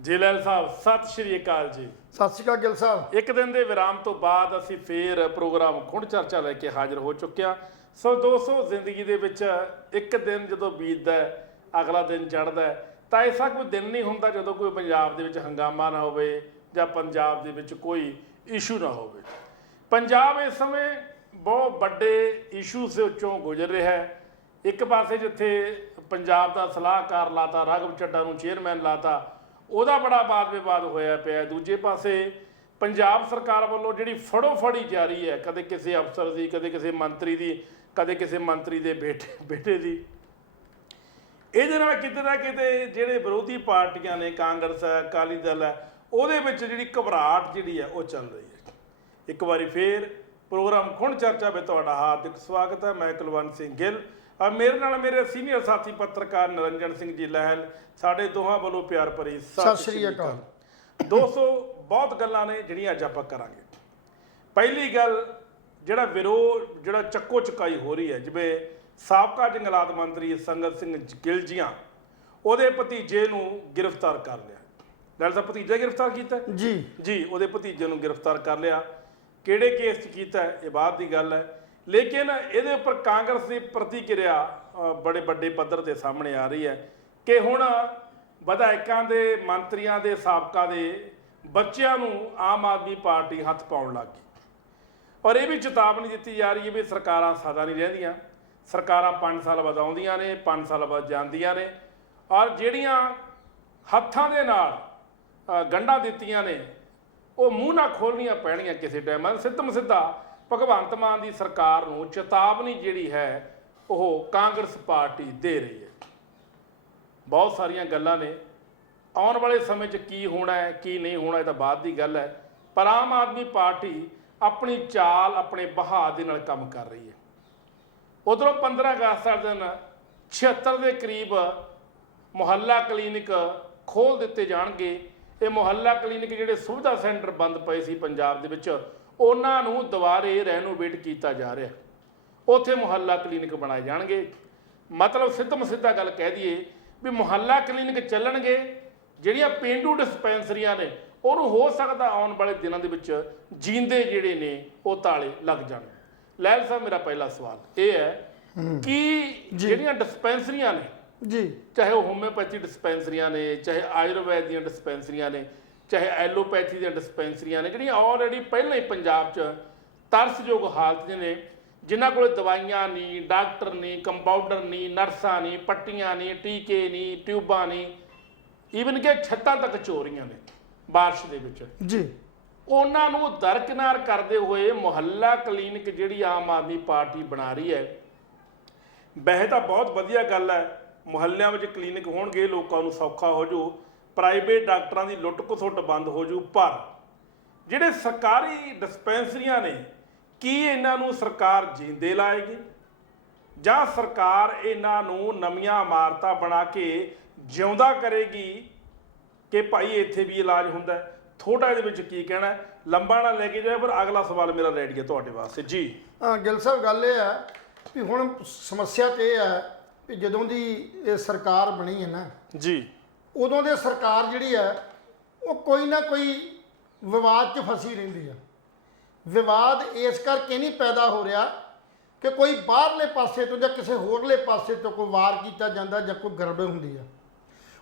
ਜੀ ਲੈਲ ਸਾਹਿਬ ਸਤਿ ਸ਼੍ਰੀ ਅਕਾਲ ਜੀ। ਸਤਿ ਸ਼੍ਰੀ ਅਕਾਲ ਗਿੱਲ ਸਾਹਿਬ। ਇੱਕ ਦਿਨ ਦੇ ਵਿਰਾਮ ਤੋਂ ਬਾਅਦ ਅਸੀਂ ਫੇਰ ਪ੍ਰੋਗਰਾਮ ਖੁੰਡ ਚਰਚਾ ਲੈ ਕੇ ਹਾਜ਼ਰ ਹੋ ਚੁੱਕਿਆ। ਸੋ ਦੋਸਤੋ, ਜ਼ਿੰਦਗੀ ਦੇ ਵਿੱਚ ਇੱਕ ਦਿਨ ਜਦੋਂ ਬੀਤਦਾ ਹੈ, ਅਗਲਾ ਦਿਨ ਚੜ੍ਹਦਾ ਹੈ, ਤਾਂ ਐਸਾ ਕੋਈ ਦਿਨ ਨਹੀਂ ਹੁੰਦਾ ਜਦੋਂ ਕੋਈ ਪੰਜਾਬ ਦੇ ਵਿੱਚ ਹੰਗਾਮਾ ਨਾ ਹੋਵੇ ਜਾਂ ਪੰਜਾਬ ਦੇ ਵਿੱਚ ਕੋਈ ਇਸ਼ੂ ਨਾ ਹੋਵੇ। ਪੰਜਾਬ ਇਸ ਸਮੇਂ ਬਹੁਤ ਵੱਡੇ ਇਸ਼ੂਜ਼ ਦੇ ਵਿੱਚੋਂ ਗੁਜ਼ਰ ਰਿਹਾ ਹੈ। ਇੱਕ ਪਾਸੇ ਜਿੱਥੇ ਪੰਜਾਬ ਦਾ ਸਲਾਹਕਾਰ ਲਾਤਾ, ਰਾਘਵ ਚੱਡਾ ਨੂੰ ਚੇਅਰਮੈਨ ਲਾਤਾ, ਉਹਦਾ ਬੜਾ ਵਾਦ ਵਿਵਾਦ ਹੋਇਆ ਪਿਆ। ਦੂਜੇ ਪਾਸੇ ਪੰਜਾਬ ਸਰਕਾਰ ਵੱਲੋਂ ਜਿਹੜੀ ਫੜੋ ਫੜੀ ਜਾਰੀ ਹੈ, ਕਦੇ ਕਿਸੇ ਅਫਸਰ ਦੀ, ਕਦੇ ਕਿਸੇ ਮੰਤਰੀ ਦੀ, ਕਦੇ ਕਿਸੇ ਮੰਤਰੀ ਦੇ ਬੇਟੇ ਦੀ, ਇਹਦੇ ਨਾਲ ਕਿਤੇ ਨਾ ਕਿਤੇ ਜਿਹੜੇ ਵਿਰੋਧੀ ਪਾਰਟੀਆਂ ਨੇ, ਕਾਂਗਰਸ ਹੈ, ਅਕਾਲੀ ਦਲ ਹੈ, ਉਹਦੇ ਵਿੱਚ ਜਿਹੜੀ ਘਬਰਾਹਟ ਜਿਹੜੀ ਹੈ ਉਹ ਚੱਲ ਰਹੀ ਹੈ। ਇੱਕ ਵਾਰੀ ਫੇਰ ਪ੍ਰੋਗਰਾਮ ਖੁੰਡ ਚਰਚਾ ਵਿੱਚ ਤੁਹਾਡਾ ਹਾਰਦਿਕ ਸਵਾਗਤ ਹੈ। ਮੈਂ ਕੁਲਵੰਤ ਸਿੰਘ ਗਿੱਲ, ਮੇਰੇ ਨਾਲ ਮੇਰੇ ਸੀਨੀਅਰ ਸਾਥੀ ਪੱਤਰਕਾਰ ਨਿਰੰਜਨ ਸਿੰਘ ਜੀ ਲਹਿਲ। ਸਾਡੇ ਦੋਹਾਂ ਵੱਲੋਂ ਪਿਆਰ ਭਰੀ ਸਤਿ ਸ਼੍ਰੀ ਅਕਾਲ। ਦੋਸਤੋ, ਬਹੁਤ ਗੱਲਾਂ ਨੇ ਜਿਹੜੀਆਂ ਅੱਜ ਆਪਾਂ ਕਰਾਂਗੇ। ਪਹਿਲੀ ਗੱਲ, ਜਿਹੜਾ ਚੱਕੋ ਚਕਾਈ ਹੋ ਰਹੀ ਹੈ, ਜਿਵੇਂ ਸਾਬਕਾ ਜੰਗਲਾਤ ਮੰਤਰੀ ਸੰਗਤ ਸਿੰਘ ਗਿੱਲ ਜੀਆਂ, ਉਹਦੇ ਭਤੀਜੇ ਨੂੰ ਗ੍ਰਿਫਤਾਰ ਕਰ ਲਿਆ। ਲਹਿਲ ਸਾਹਿਬ, ਭਤੀਜਾ ਗ੍ਰਿਫਤਾਰ ਕੀਤਾ ਜੀ, ਉਹਦੇ ਭਤੀਜੇ ਨੂੰ ਗ੍ਰਿਫਤਾਰ ਕਰ ਲਿਆ। ਕਿਹੜੇ ਕੇਸ 'ਚ ਕੀਤਾ ਇਹ ਬਾਅਦ ਦੀ ਗੱਲ ਹੈ, ਲੇਕਿਨ ਇਹਦੇ ਉੱਪਰ ਕਾਂਗਰਸ ਦੀ ਪ੍ਰਤੀਕਿਰਿਆ ਬੜੇ ਵੱਡੇ ਪੱਧਰ 'ਤੇ ਸਾਹਮਣੇ ਆ ਰਹੀ ਹੈ ਕਿ ਹੁਣ ਵਿਧਾਇਕਾਂ ਦੇ, ਮੰਤਰੀਆਂ ਦੇ, ਸਾਬਕਾ ਦੇ ਬੱਚਿਆਂ ਨੂੰ ਆਮ ਆਦਮੀ ਪਾਰਟੀ ਹੱਥ ਪਾਉਣ ਲੱਗ ਗਈ। ਔਰ ਇਹ ਵੀ ਚੇਤਾਵਨੀ ਦਿੱਤੀ ਜਾ ਰਹੀ ਹੈ ਵੀ ਸਰਕਾਰਾਂ ਸਦਾ ਨਹੀਂ ਰਹਿੰਦੀਆਂ, ਸਰਕਾਰਾਂ 5 ਸਾਲ ਬਾਅਦ ਆਉਂਦੀਆਂ ਨੇ, 5 ਸਾਲ ਬਾਅਦ ਜਾਂਦੀਆਂ ਨੇ। ਔਰ ਜਿਹੜੀਆਂ ਹੱਥਾਂ ਦੇ ਨਾਲ ਗੰਢਾਂ ਦਿੱਤੀਆਂ ਨੇ, ਉਹ ਮੂੰਹ ਨਾਲ ਖੋਲ੍ਹਣੀਆਂ ਪੈਣੀਆਂ ਕਿਸੇ ਟਾਈਮ। ਸਿੱਧਾ ਭਗਵੰਤ ਮਾਨ ਦੀ ਸਰਕਾਰ ਨੂੰ ਚੇਤਾਵਨੀ ਜਿਹੜੀ ਹੈ ਉਹ ਕਾਂਗਰਸ ਪਾਰਟੀ ਦੇ ਰਹੀ ਹੈ। ਬਹੁਤ ਸਾਰੀਆਂ ਗੱਲਾਂ ਨੇ, ਆਉਣ ਵਾਲੇ ਸਮੇਂ 'ਚ ਕੀ ਹੋਣਾ ਹੈ, ਕੀ ਨਹੀਂ ਹੋਣਾ, ਇਹ ਤਾਂ ਬਾਅਦ ਦੀ ਗੱਲ ਹੈ। ਪਰ ਆਮ ਆਦਮੀ ਪਾਰਟੀ ਆਪਣੀ ਚਾਲ, ਆਪਣੇ ਬਹਾਅ ਦੇ ਨਾਲ ਕੰਮ ਕਰ ਰਹੀ ਹੈ। ਉਧਰੋਂ 15 ਅਗਸਤ ਵਾਲੇ ਦਿਨ 76 ਦੇ ਕਰੀਬ ਮੁਹੱਲਾ ਕਲੀਨਿਕ ਖੋਲ੍ਹ ਦਿੱਤੇ ਜਾਣਗੇ। ਇਹ ਮੁਹੱਲਾ ਕਲੀਨਿਕ ਜਿਹੜੇ ਸੁਵਿਧਾ ਸੈਂਟਰ ਬੰਦ ਪਏ ਸੀ ਪੰਜਾਬ ਦੇ ਵਿੱਚ, ਉਹਨਾਂ ਨੂੰ ਦੁਬਾਰੇ ਰੈਨੋਵੇਟ ਕੀਤਾ ਜਾ ਰਿਹਾ। ਉੱਥੇ ਮੁਹੱਲਾ ਕਲੀਨਿਕ ਬਣਾਏ ਜਾਣਗੇ। ਮਤਲਬ ਸਿੱਧਾ ਗੱਲ ਕਹਿ ਦਈਏ ਵੀ ਮੁਹੱਲਾ ਕਲੀਨਿਕ ਚੱਲਣਗੇ। ਜਿਹੜੀਆਂ ਪੇਂਡੂ ਡਿਸਪੈਂਸਰੀਆਂ ਨੇ, ਉਹਨੂੰ ਹੋ ਸਕਦਾ ਆਉਣ ਵਾਲੇ ਦਿਨਾਂ ਦੇ ਵਿੱਚ ਜੀਂਦੇ ਜਿਹੜੇ ਨੇ ਉਹ ਤਾਲੇ ਲੱਗ ਜਾਣ। ਲਹਿਲ ਸਾਹਿਬ, ਮੇਰਾ ਪਹਿਲਾ ਸਵਾਲ ਇਹ ਹੈ ਕਿ ਜਿਹੜੀਆਂ ਡਿਸਪੈਂਸਰੀਆਂ ਨੇ ਜੀ, ਚਾਹੇ ਉਹ ਹੋਮਿਓਪੈਥੀ ਡਿਸਪੈਂਸਰੀਆਂ ਨੇ, ਚਾਹੇ ਆਯੁਰਵੈਦ ਦੀਆਂ ਡਿਸਪੈਂਸਰੀਆਂ ਨੇ, ਚਾਹੇ ਐਲੋਪੈਥੀ ਦੀਆਂ ਡਿਸਪੈਂਸਰੀਆਂ ਨੇ, ਜਿਹੜੀਆਂ ਆਲਰੇਡੀ ਪਹਿਲਾਂ ਹੀ ਪੰਜਾਬ 'ਚ ਤਰਸਯੋਗ ਹਾਲਤ ਨੇ, ਜਿਨ੍ਹਾਂ ਕੋਲ ਦਵਾਈਆਂ ਨਹੀਂ, ਡਾਕਟਰ ਨਹੀਂ, ਕੰਪਾਊਂਡਰ ਨਹੀਂ, ਨਰਸਾਂ ਨਹੀਂ, ਪੱਟੀਆਂ ਨਹੀਂ, ਟੀਕੇ ਨਹੀਂ, ਟਿਊਬਾਂ ਨਹੀਂ, ਈਵਨ ਕਿ ਛੱਤਾਂ ਤੱਕ ਚੋਰੀਆਂ ਨੇ ਬਾਰਿਸ਼ ਦੇ ਵਿੱਚ ਜੀ, ਉਹਨਾਂ ਨੂੰ ਦਰਕਿਨਾਰ ਕਰਦੇ ਹੋਏ ਮੁਹੱਲਾ ਕਲੀਨਿਕ ਜਿਹੜੀ ਆਮ ਆਦਮੀ ਪਾਰਟੀ ਬਣਾ ਰਹੀ ਹੈ। ਵੈਸੇ ਤਾਂ ਬਹੁਤ ਵਧੀਆ ਗੱਲ ਹੈ, ਮੁਹੱਲਿਆਂ ਵਿੱਚ ਕਲੀਨਿਕ ਹੋਣਗੇ, ਲੋਕਾਂ ਨੂੰ ਸੌਖਾ ਹੋ ਜੂ, ਪ੍ਰਾਈਵੇਟ ਡਾਕਟਰਾਂ ਦੀ ਲੁੱਟ ਖਸੁੱਟ ਬੰਦ ਹੋ ਜੂ। ਪਰ ਜਿਹੜੇ ਸਰਕਾਰੀ ਡਿਸਪੈਂਸਰੀਆਂ ਨੇ, ਕੀ ਇਹਨਾਂ ਨੂੰ ਸਰਕਾਰ ਜੀਂਦੇ ਲਾਏਗੀ ਜਾਂ ਸਰਕਾਰ ਇਹਨਾਂ ਨੂੰ ਨਵੀਆਂ ਇਮਾਰਤਾਂ ਬਣਾ ਕੇ ਜਿਉਂਦਾ ਕਰੇਗੀ ਕਿ ਭਾਈ ਇੱਥੇ ਵੀ ਇਲਾਜ ਹੁੰਦਾ? ਥੋੜਾ ਇਹਦੇ ਵਿੱਚ ਕੀ ਕਹਿਣਾ, ਲੰਬਾ ਨਾ ਲੈ ਕੇ ਜਾਏ। ਪਰ ਅਗਲਾ ਸਵਾਲ ਮੇਰਾ ਰੈਡੀ ਹੈ ਤੁਹਾਡੇ ਵਾਸਤੇ ਜੀ। ਗਿੱਲ ਸਾਹਿਬ, ਗੱਲ ਇਹ ਹੈ ਵੀ ਹੁਣ ਸਮੱਸਿਆ ਤਾਂ ਇਹ ਹੈ ਵੀ ਜਦੋਂ ਦੀ ਇਹ ਸਰਕਾਰ ਬਣੀ ਹੈ ਨਾ ਜੀ, ਉਦੋਂ ਦੇ ਸਰਕਾਰ ਜਿਹੜੀ ਹੈ ਉਹ ਕੋਈ ਨਾ ਕੋਈ ਵਿਵਾਦ 'ਚ ਫਸੀ ਰਹਿੰਦੀ ਆ। ਵਿਵਾਦ ਇਸ ਕਰਕੇ ਨਹੀਂ ਪੈਦਾ ਹੋ ਰਿਹਾ ਕਿ ਕੋਈ ਬਾਹਰਲੇ ਪਾਸੇ ਤੋਂ ਜਾਂ ਕਿਸੇ ਹੋਰਲੇ ਪਾਸੇ ਤੋਂ ਕੋਈ ਵਾਰ ਕੀਤਾ ਜਾਂਦਾ ਜਾਂ ਕੋਈ ਗੜਬੜ ਹੁੰਦੀ ਆ।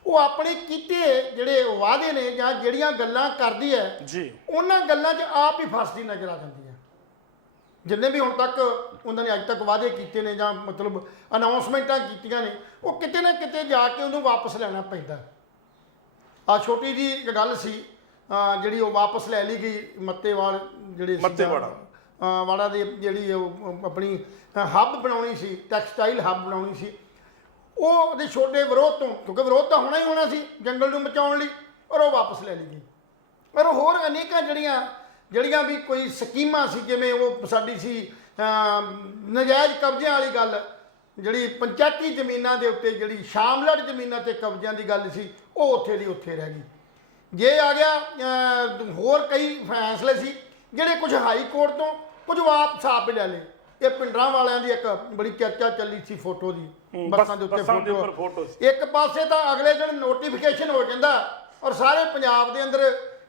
ਉਹ ਆਪਣੇ ਕੀਤੇ ਜਿਹੜੇ ਵਾਅਦੇ ਨੇ ਜਾਂ ਜਿਹੜੀਆਂ ਗੱਲਾਂ ਕਰਦੀ ਹੈ ਜੀ, ਉਹਨਾਂ ਗੱਲਾਂ 'ਚ ਆਪ ਹੀ ਫਸਦੀ ਨਜ਼ਰ ਆ ਜਾਂਦੀ ਹੈ। ਜਿੰਨੇ ਵੀ ਹੁਣ ਤੱਕ ਉਹਨਾਂ ਨੇ ਅੱਜ ਤੱਕ ਵਾਅਦੇ ਕੀਤੇ ਨੇ ਜਾਂ ਮਤਲਬ ਅਨਾਉਂਸਮੈਂਟਾਂ ਕੀਤੀਆਂ ਨੇ, ਉਹ ਕਿਤੇ ਨਾ ਕਿਤੇ ਜਾ ਕੇ ਉਹਨੂੰ ਵਾਪਸ ਲੈਣਾ ਪੈਂਦਾ। ਆ ਛੋਟੀ ਜੀ ਇੱਕ ਗੱਲ ਸੀ ਜਿਹੜੀ ਉਹ ਵਾਪਸ ਲੈ ਲਈ ਗਈ, ਮੱਤੇਵਾਲ ਜਿਹੜੇ ਵਾੜਾ ਦੀ ਜਿਹੜੀ ਉਹ ਆਪਣੀ ਹੱਬ ਬਣਾਉਣੀ ਸੀ, ਟੈਕਸਟਾਈਲ ਹੱਬ ਬਣਾਉਣੀ ਸੀ, ਉਹ ਉਹਦੇ ਛੋਟੇ ਵਿਰੋਧ ਤੋਂ, ਕਿਉਂਕਿ ਵਿਰੋਧ ਤਾਂ ਹੋਣਾ ਹੀ ਹੋਣਾ ਸੀ ਜੰਗਲ ਨੂੰ ਬਚਾਉਣ ਲਈ, ਔਰ ਉਹ ਵਾਪਸ ਲੈ ਲਈ ਗਈ। ਪਰ ਹੋਰ ਅਨੇਕਾਂ ਜਿਹੜੀਆਂ ਵੀ ਕੋਈ ਸਕੀਮਾਂ ਸੀ, ਜਿਵੇਂ ਉਹ ਸਾਡੀ ਸੀ ਨਜਾਇਜ਼ ਕਬਜ਼ਿਆਂ ਵਾਲੀ ਗੱਲ, ਜਿਹੜੀ ਪੰਚਾਇਤੀ ਜ਼ਮੀਨਾਂ ਦੇ ਉੱਤੇ ਜਿਹੜੀ ਸ਼ਾਮਲੜ ਜ਼ਮੀਨਾਂ 'ਤੇ ਕਬਜ਼ਿਆਂ ਦੀ ਗੱਲ ਸੀ, ਉਹ ਉੱਥੇ ਦੀ ਉੱਥੇ ਰਹਿ ਗਈ। ਜੇ ਆ ਗਿਆ ਹੋਰ ਕਈ ਫੈਸਲੇ ਸੀ ਜਿਹੜੇ ਕੁਝ ਹਾਈ ਕੋਰਟ ਤੋਂ, ਕੁਝ ਵਾਪਸ ਆਪ ਹੀ ਲੈ ਲਏ। ਇਹ ਪਿੰਡਰਾਂ ਵਾਲਿਆਂ ਦੀ ਇੱਕ ਬੜੀ ਚਰਚਾ ਚੱਲੀ ਸੀ ਫੋਟੋ ਦੀ, ਬੱਸਾਂ ਦੇ ਉੱਤੇ ਫੋਟੋ। ਇੱਕ ਪਾਸੇ ਤਾਂ ਅਗਲੇ ਦਿਨ ਨੋਟੀਫਿਕੇਸ਼ਨ ਹੋ ਜਾਂਦਾ ਔਰ ਸਾਰੇ ਪੰਜਾਬ ਦੇ ਅੰਦਰ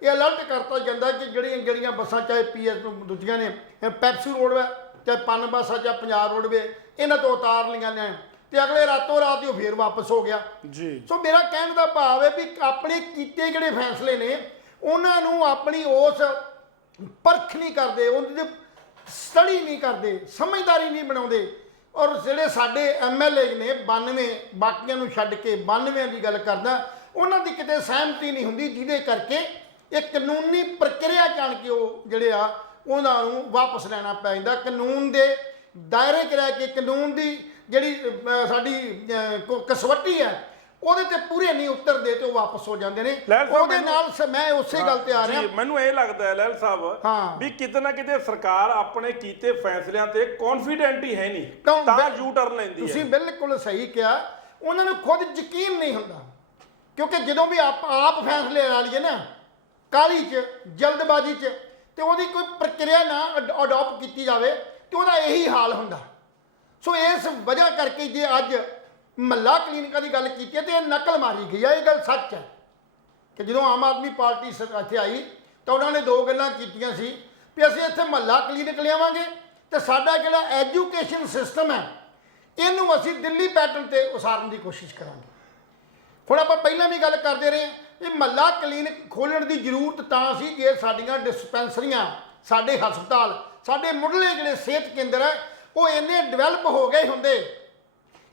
ਇਹ ਅਲਰਟ ਕਰਤਾ ਜਾਂਦਾ ਕਿ ਜਿਹੜੀਆਂ ਬੱਸਾਂ ਚਾਹੇ ਪੀਐਸ ਦੂਜੀਆਂ ਨੇ ਪੈਪਸੂ ਰੋਡ ਵਾ ਚਾਹੇ ਪਨ ਬੱਸ ਆ ਚਾਹੇ ਪੰਜਾਬ ਰੋਡਵੇ ਇਹਨਾਂ ਤੋਂ ਉਤਾਰ ਲਈਆਂ ਨੇ ਤੇ ਅਗਲੇ ਰਾਤੋਂ ਰਾਤ ਹੀ ਉਹ ਫੇਰ ਵਾਪਸ ਹੋ ਗਿਆ ਜੀ। ਸੋ ਮੇਰਾ ਕਹਿਣ ਦਾ ਭਾਵ ਹੈ ਵੀ ਆਪਣੇ ਕੀਤੇ ਜਿਹੜੇ ਫੈਸਲੇ ਨੇ ਉਹਨਾਂ ਨੂੰ ਆਪਣੀ ਉਸ ਪਰਖ ਨਹੀਂ ਕਰਦੇ, ਉਹਦੀ ਸਟੱਡੀ ਨਹੀਂ ਕਰਦੇ, ਸਮਝਦਾਰੀ ਨਹੀਂ ਬਣਾਉਂਦੇ। ਔਰ ਜਿਹੜੇ ਸਾਡੇ ਐਮਐਲਏ ਨੇ 92 ਬਾਕੀਆਂ ਨੂੰ ਛੱਡ ਕੇ 92 ਦੀ ਗੱਲ ਕਰਦਾ, ਉਹਨਾਂ ਦੀ ਕਿਤੇ ਸਹਿਮਤੀ ਨਹੀਂ ਹੁੰਦੀ, ਜਿਹਦੇ ਕਰਕੇ ਇਹ ਕਾਨੂੰਨੀ ਪ੍ਰਕਿਰਿਆ ਜਾਣ ਕੇ ਉਹ ਜਿਹੜੇ ਆ ਉਹਨਾਂ ਨੂੰ ਵਾਪਸ ਲੈਣਾ ਪੈ ਜਾਂਦਾ। ਕਾਨੂੰਨ ਦੇ ਦਾਇਰੇ 'ਚ ਰਹਿ ਕੇ ਕਾਨੂੰਨ ਦੀ ਜਿਹੜੀ ਸਾਡੀ ਕਸਵੱਟੀ ਹੈ ਉਹਦੇ ਤੇ ਪੂਰੇ ਨਹੀਂ ਉਤਰਦੇ ਤੇ ਉਹ ਵਾਪਸ ਹੋ ਜਾਂਦੇ ਨੇ। ਉਹਦੇ ਨਾਲ ਮੈਂ ਉਸੇ ਗੱਲ ਤੇ ਆ ਰਿਹਾ। ਮੈਨੂੰ ਇਹ ਲੱਗਦਾ ਹੈ ਲਹਿਲ ਸਾਹਿਬ ਵੀ ਕਿਤੇ ਨਾ ਕਿਤੇ ਸਰਕਾਰ ਆਪਣੇ ਕੀਤੇ ਫੈਸਲਿਆਂ ਤੇ ਕੌਨਫੀਡੈਂਟ ਹੀ ਹੈ ਨਹੀਂ, ਤਾਂ ਯੂ ਟਰਨ ਲੈਂਦੀ ਹੈ। ਤੁਸੀਂ ਬਿਲਕੁਲ ਸਹੀ ਕਿਹਾ, ਉਹਨਾਂ ਨੂੰ ਖੁਦ ਯਕੀਨ ਨਹੀਂ ਹੁੰਦਾ, ਕਿਉਂਕਿ ਜਦੋਂ ਵੀ ਆਪ ਫੈਸਲੇ ਲੈ ਲਈਏ ਨਾ ਕਾਹਲੀ 'ਚ ਜਲਦਬਾਜ਼ੀ 'ਚ ਤੇ ਉਹਦੀ ਕੋਈ ਪ੍ਰਕਿਰਿਆ ਨਾ ਅਡਾਪਟ ਕੀਤੀ ਜਾਵੇ ਤੇ ਉਹਦਾ ਇਹੀ ਹਾਲ ਹੁੰਦਾ। ਸੋ ਇਸ ਵਜ੍ਹਾ ਕਰਕੇ ਜੇ ਅੱਜ ਮਹੱਲਾ ਕਲੀਨਿਕਾਂ ਦੀ ਗੱਲ ਕੀਤੀ ਹੈ ਤੇ ਇਹ ਨਕਲ ਮਾਰੀ ਗਈ ਹੈ। ਇਹ ਗੱਲ ਸੱਚ ਹੈ ਕਿ ਜਦੋਂ ਆਮ ਆਦਮੀ ਪਾਰਟੀ ਇੱਥੇ ਆਈ ਤਾਂ ਉਹਨਾਂ ਨੇ ਦੋ ਗੱਲਾਂ ਕੀਤੀਆਂ ਸੀ ਵੀ ਅਸੀਂ ਇੱਥੇ ਮਹੱਲਾ ਕਲੀਨਿਕ ਲਿਆਵਾਂਗੇ ਤੇ ਸਾਡਾ ਜਿਹੜਾ ਐਜੂਕੇਸ਼ਨ ਸਿਸਟਮ ਹੈ ਇਹਨੂੰ ਅਸੀਂ ਦਿੱਲੀ ਪੈਟਰਨ ਤੇ ਉਸਾਰਨ ਦੀ ਕੋਸ਼ਿਸ਼ ਕਰਾਂਗੇ। ਹੁਣ ਆਪਾਂ ਪਹਿਲਾਂ ਵੀ ਗੱਲ ਕਰਦੇ ਰਹੇ ਵੀ ਮਹੱਲਾ ਕਲੀਨਿਕ ਖੋਲ੍ਹਣ ਦੀ ਜ਼ਰੂਰਤ ਤਾਂ ਸੀ ਜੇ ਸਾਡੀਆਂ ਡਿਸਪੈਂਸਰੀਆਂ, ਸਾਡੇ ਹਸਪਤਾਲ, ਸਾਡੇ ਮੁੱਢਲੇ ਜਿਹੜੇ ਸਿਹਤ ਕੇਂਦਰ ਹੈ ਉਹ ਇੰਨੇ ਡਿਵੈਲਪ ਹੋ ਗਏ ਹੁੰਦੇ,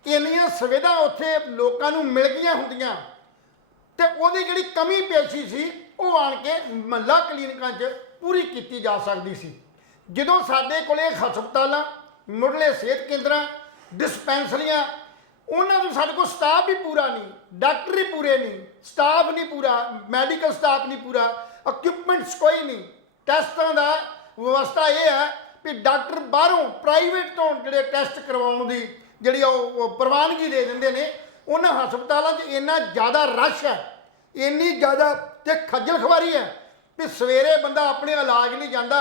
ਇੰਨੀਆਂ ਸੁਵਿਧਾ ਉੱਥੇ ਲੋਕਾਂ ਨੂੰ ਮਿਲ ਗਈਆਂ ਹੁੰਦੀਆਂ ਤੇ ਉਹਦੀ ਜਿਹੜੀ ਕਮੀ ਪੇਸ਼ੀ ਸੀ ਉਹ ਆਣ ਕੇ ਮਹੱਲਾ ਕਲੀਨਿਕਾਂ 'ਚ ਪੂਰੀ ਕੀਤੀ ਜਾ ਸਕਦੀ ਸੀ। ਜਦੋਂ ਸਾਡੇ ਕੋਲੇ ਹਸਪਤਾਲਾਂ, ਮੁੱਢਲੇ ਸਿਹਤ ਕੇਂਦਰਾਂ, ਡਿਸਪੈਂਸਰੀਆਂ, ਉਹਨਾਂ ਨੂੰ ਸਾਡੇ ਕੋਲ ਸਟਾਫ ਵੀ ਪੂਰਾ ਨਹੀਂ, ਡਾਕਟਰ ਹੀ ਪੂਰੇ ਨਹੀਂ, ਸਟਾਫ ਨਹੀਂ ਪੂਰਾ, ਮੈਡੀਕਲ ਸਟਾਫ ਨਹੀਂ ਪੂਰਾ, ਇਕਵਿਪਮੈਂਟਸ ਕੋਈ ਨਹੀਂ, ਟੈਸਟਾਂ ਦਾ ਵਿਵਸਥਾ ਇਹ ਹੈ ਵੀ ਡਾਕਟਰ ਬਾਹਰੋਂ ਪ੍ਰਾਈਵੇਟ ਤੋਂ ਜਿਹੜੇ ਟੈਸਟ ਕਰਵਾਉਣ ਦੀ ਜਿਹੜੀ ਉਹ ਪ੍ਰਵਾਨਗੀ ਦੇ ਦਿੰਦੇ ਨੇ। ਉਹਨਾਂ ਹਸਪਤਾਲਾਂ 'ਚ ਇੰਨਾ ਜ਼ਿਆਦਾ ਰਸ਼ ਹੈ, ਇੰਨੀ ਜ਼ਿਆਦਾ ਤੇ ਖੱਜਲ ਖਵਾਰੀ ਹੈ ਵੀ ਸਵੇਰੇ ਬੰਦਾ ਆਪਣੇ ਇਲਾਜ ਲਈ ਜਾਂਦਾ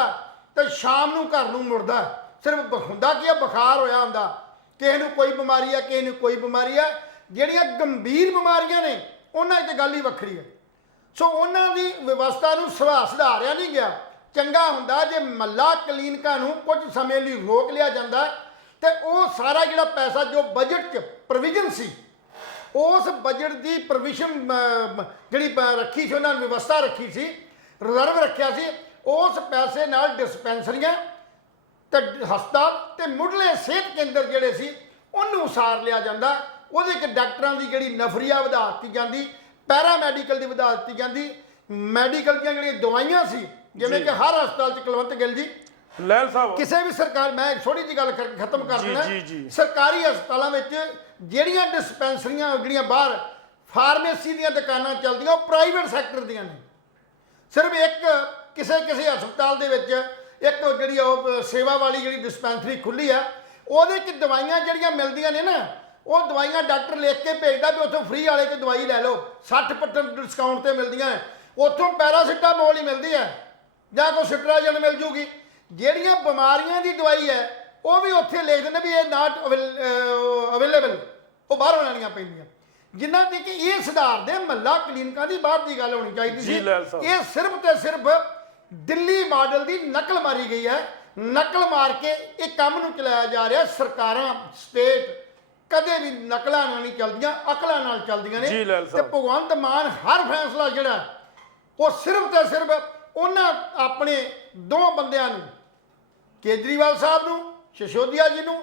ਤੇ ਸ਼ਾਮ ਨੂੰ ਘਰ ਨੂੰ ਮੁੜਦਾ। ਸਿਰਫ ਹੁੰਦਾ ਕੀ ਆ, ਬੁਖਾਰ ਹੋਇਆ ਹੁੰਦਾ, ਕਿਸੇ ਨੂੰ ਕੋਈ ਬਿਮਾਰੀ ਹੈ, ਕਿਸੇ ਨੂੰ ਕੋਈ ਬਿਮਾਰੀ ਹੈ। ਜਿਹੜੀਆਂ ਗੰਭੀਰ ਬਿਮਾਰੀਆਂ ਨੇ ਉਹਨਾਂ 'ਚ ਗੱਲ ਹੀ ਵੱਖਰੀ ਹੈ। ਸੋ ਉਹਨਾਂ ਦੀ ਵਿਵਸਥਾ ਨੂੰ ਸੁਧਾਰਿਆ ਨਹੀਂ ਗਿਆ। ਚੰਗਾ ਹੁੰਦਾ ਜੇ ਮਹੱਲਾ ਕਲੀਨਿਕਾਂ ਨੂੰ ਕੁਝ ਸਮੇਂ ਲਈ ਰੋਕ ਲਿਆ ਜਾਂਦਾ ਤੇ ਉਹ ਸਾਰਾ ਜਿਹੜਾ ਪੈਸਾ ਜੋ ਬਜਟ 'ਚ ਪ੍ਰੋਵੀਜ਼ਨ ਸੀ, ਉਸ ਬਜਟ ਦੀ ਪ੍ਰੋਵੀਜ਼ਨ ਜਿਹੜੀ ਰੱਖੀ ਸੀ, ਉਹਨਾਂ ਨੇ ਵਿਵਸਥਾ ਰੱਖੀ ਸੀ, ਰਿਜ਼ਰਵ ਰੱਖਿਆ ਸੀ, ਉਸ ਪੈਸੇ ਨਾਲ ਡਿਸਪੈਂਸਰੀਆਂ ਤੇ ਹਸਪਤਾਲ ਤੇ ਮੁੱਢਲੇ ਸਿਹਤ ਕੇਂਦਰ ਜਿਹੜੇ ਸੀ ਉਹਨੂੰ ਉਸਾਰ ਲਿਆ ਜਾਂਦਾ। ਉਹਦੇ 'ਚ ਡਾਕਟਰਾਂ ਦੀ ਜਿਹੜੀ ਨਫਰੀਆ ਵਧਾ ਦਿੱਤੀ ਜਾਂਦੀ, ਪੈਰਾਮੈਡੀਕਲ ਦੀ ਵਧਾ ਦਿੱਤੀ ਜਾਂਦੀ, ਮੈਡੀਕਲ ਦੀਆਂ ਜਿਹੜੀਆਂ ਦਵਾਈਆਂ ਸੀ ਜਿਵੇਂ ਕਿ ਹਰ ਹਸਪਤਾਲ 'ਚ ਕੁਲਵੰਤ ਗਿੱਲ ਜੀ ਲਹਿਲ ਸਾਹਿਬ ਕਿਸੇ ਵੀ ਸਰਕਾਰ, ਮੈਂ ਇੱਕ ਛੋਟੀ ਜਿਹੀ ਗੱਲ ਖਤਮ ਕਰ ਦਿੰਦਾ, ਸਰਕਾਰੀ ਹਸਪਤਾਲਾਂ ਵਿੱਚ ਜਿਹੜੀਆਂ ਡਿਸਪੈਂਸਰੀਆਂ ਜਿਹੜੀਆਂ ਬਾਹਰ ਫਾਰਮੇਸੀ ਦੀਆਂ ਦੁਕਾਨਾਂ ਚੱਲਦੀਆਂ ਉਹ ਪ੍ਰਾਈਵੇਟ ਸੈਕਟਰ ਦੀਆਂ ਨੇ। ਸਿਰਫ ਇੱਕ ਕਿਸੇ ਹਸਪਤਾਲ ਦੇ ਵਿੱਚ ਇੱਕ ਜਿਹੜੀ ਉਹ ਸੇਵਾ ਵਾਲੀ ਜਿਹੜੀ ਡਿਸਪੈਂਸਰੀ ਖੁੱਲੀ ਆ, ਉਹਦੇ 'ਚ ਦਵਾਈਆਂ ਜਿਹੜੀਆਂ ਮਿਲਦੀਆਂ ਨੇ ਨਾ, ਉਹ ਦਵਾਈਆਂ ਡਾਕਟਰ ਲਿਖ ਕੇ ਭੇਜਦਾ ਵੀ ਉੱਥੋਂ ਫ੍ਰੀ ਵਾਲੇ 'ਚ ਦਵਾਈ ਲੈ ਲਓ, 60% ਡਿਸਕਾਊਂਟ ਤੇ ਮਿਲਦੀਆਂ। ਉੱਥੋਂ ਪੈਰਾਸੀਟਾਮੋਲ ਹੀ ਮਿਲਦੀ ਹੈ ਜਾਂ ਕੋਈ ਸਿਟਰਾਜਨ ਮਿਲ ਜੂਗੀ। ਜਿਹੜੀਆਂ ਬਿਮਾਰੀਆਂ ਦੀ ਦਵਾਈ ਹੈ ਉਹ ਵੀ ਉੱਥੇ ਲਿਖ ਦਿੰਦੇ ਵੀ ਇਹ ਨਾਟ ਅਵੇਲੇਬਲ, ਉਹ ਬਾਹਰੋਂ ਲੈਣੀਆਂ ਪੈਂਦੀਆਂ। ਜਿਨ੍ਹਾਂ ਦੀ ਕਿ ਇਹ ਸੁਧਾਰਦੇ ਮਹੱਲਾ ਕਲੀਨਿਕਾਂ ਦੀ ਬਾਹਰ ਦੀ ਗੱਲ ਹੋਣੀ ਚਾਹੀਦੀ ਸੀ। ਇਹ ਸਿਰਫ ਤੇ ਸਿਰਫ ਦਿੱਲੀ ਮਾਡਲ ਦੀ ਨਕਲ ਮਾਰੀ ਗਈ ਹੈ। ਨਕਲ ਮਾਰ ਕੇ ਇਹ ਕੰਮ ਨੂੰ ਚਲਾਇਆ ਜਾ ਰਿਹਾ। ਸਰਕਾਰਾਂ ਸਟੇਟ ਕਦੇ ਵੀ ਨਕਲਾਂ ਨਾਲ ਨਹੀਂ ਚੱਲਦੀਆਂ, ਅਕਲਾਂ ਨਾਲ ਚੱਲਦੀਆਂ ਨੇ। ਤੇ ਭਗਵੰਤ ਮਾਨ ਹਰ ਫੈਸਲਾ ਜਿਹੜਾ ਉਹ ਸਿਰਫ ਤੇ ਸਿਰਫ ਉਹਨਾਂ ਆਪਣੇ ਦੋ ਬੰਦਿਆਂ ਨੂੰ, ਕੇਜਰੀਵਾਲ ਸਾਹਿਬ ਨੂੰ, ਸਿਸੋਦੀਆ ਜੀ ਨੂੰ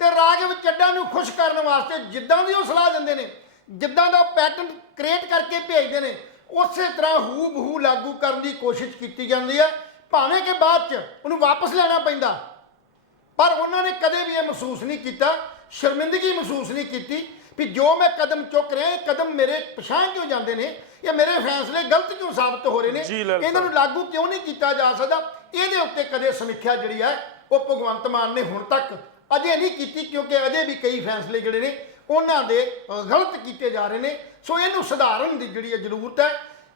ਤੇ ਰਾਘਵ ਚੱਡਾ ਨੂੰ ਖੁਸ਼ ਕਰਨ ਵਾਸਤੇ ਜਿੱਦਾਂ ਦੀ ਉਹ ਸਲਾਹ ਦਿੰਦੇ ਨੇ, ਜਿੱਦਾਂ ਦਾ ਪੈਟਰਨ ਕ੍ਰੀਏਟ ਕਰਕੇ ਭੇਜਦੇ ਨੇ, ਉਸੇ ਤਰ੍ਹਾਂ ਹੂ ਬਹੂ ਲਾਗੂ ਕਰਨ ਦੀ ਕੋਸ਼ਿਸ਼ ਕੀਤੀ ਜਾਂਦੀ ਹੈ, ਭਾਵੇਂ ਕਿ ਬਾਅਦ 'ਚ ਉਹਨੂੰ ਵਾਪਸ ਲੈਣਾ ਪੈਂਦਾ। ਪਰ ਉਹਨਾਂ ਨੇ ਕਦੇ ਵੀ ਇਹ ਮਹਿਸੂਸ ਨਹੀਂ ਕੀਤਾ, ਸ਼ਰਮਿੰਦਗੀ ਮਹਿਸੂਸ ਨਹੀਂ ਕੀਤੀ ਵੀ ਜੋ ਮੈਂ ਕਦਮ ਚੁੱਕ ਰਿਹਾ ਇਹ ਕਦਮ ਮੇਰੇ ਪਛਾਣ ਕਿਉਂ ਜਾਂਦੇ ਨੇ, ਇਹ ਮੇਰੇ ਫੈਸਲੇ ਗਲਤ ਕਿਉਂ ਸਾਬਤ ਹੋ ਰਹੇ ਨੇ, ਇਹਨਾਂ ਨੂੰ ਲਾਗੂ ਕਿਉਂ ਨਹੀਂ ਕੀਤਾ ਜਾ ਸਕਦਾ। ਇਹਦੇ ਉੱਤੇ ਕਦੇ ਸਮੀਖਿਆ ਜਿਹੜੀ ਹੈ ਉਹ ਭਗਵੰਤ ਮਾਨ ਨੇ ਹੁਣ ਤੱਕ ਅਜੇ ਨਹੀਂ ਕੀਤੀ, ਕਿਉਂਕਿ ਅਜੇ ਵੀ ਕਈ ਫੈਸਲੇ ਜਿਹੜੇ ਨੇ ਉਹਨਾਂ ਦੇ ਗਲਤ ਕੀਤੇ ਜਾ ਰਹੇ ਨੇ। ਸੋ ਇਹਨੂੰ ਸੁਧਾਰਨ ਦੀ ਜਿਹੜੀ ਜ਼ਰੂਰਤ ਹੈ।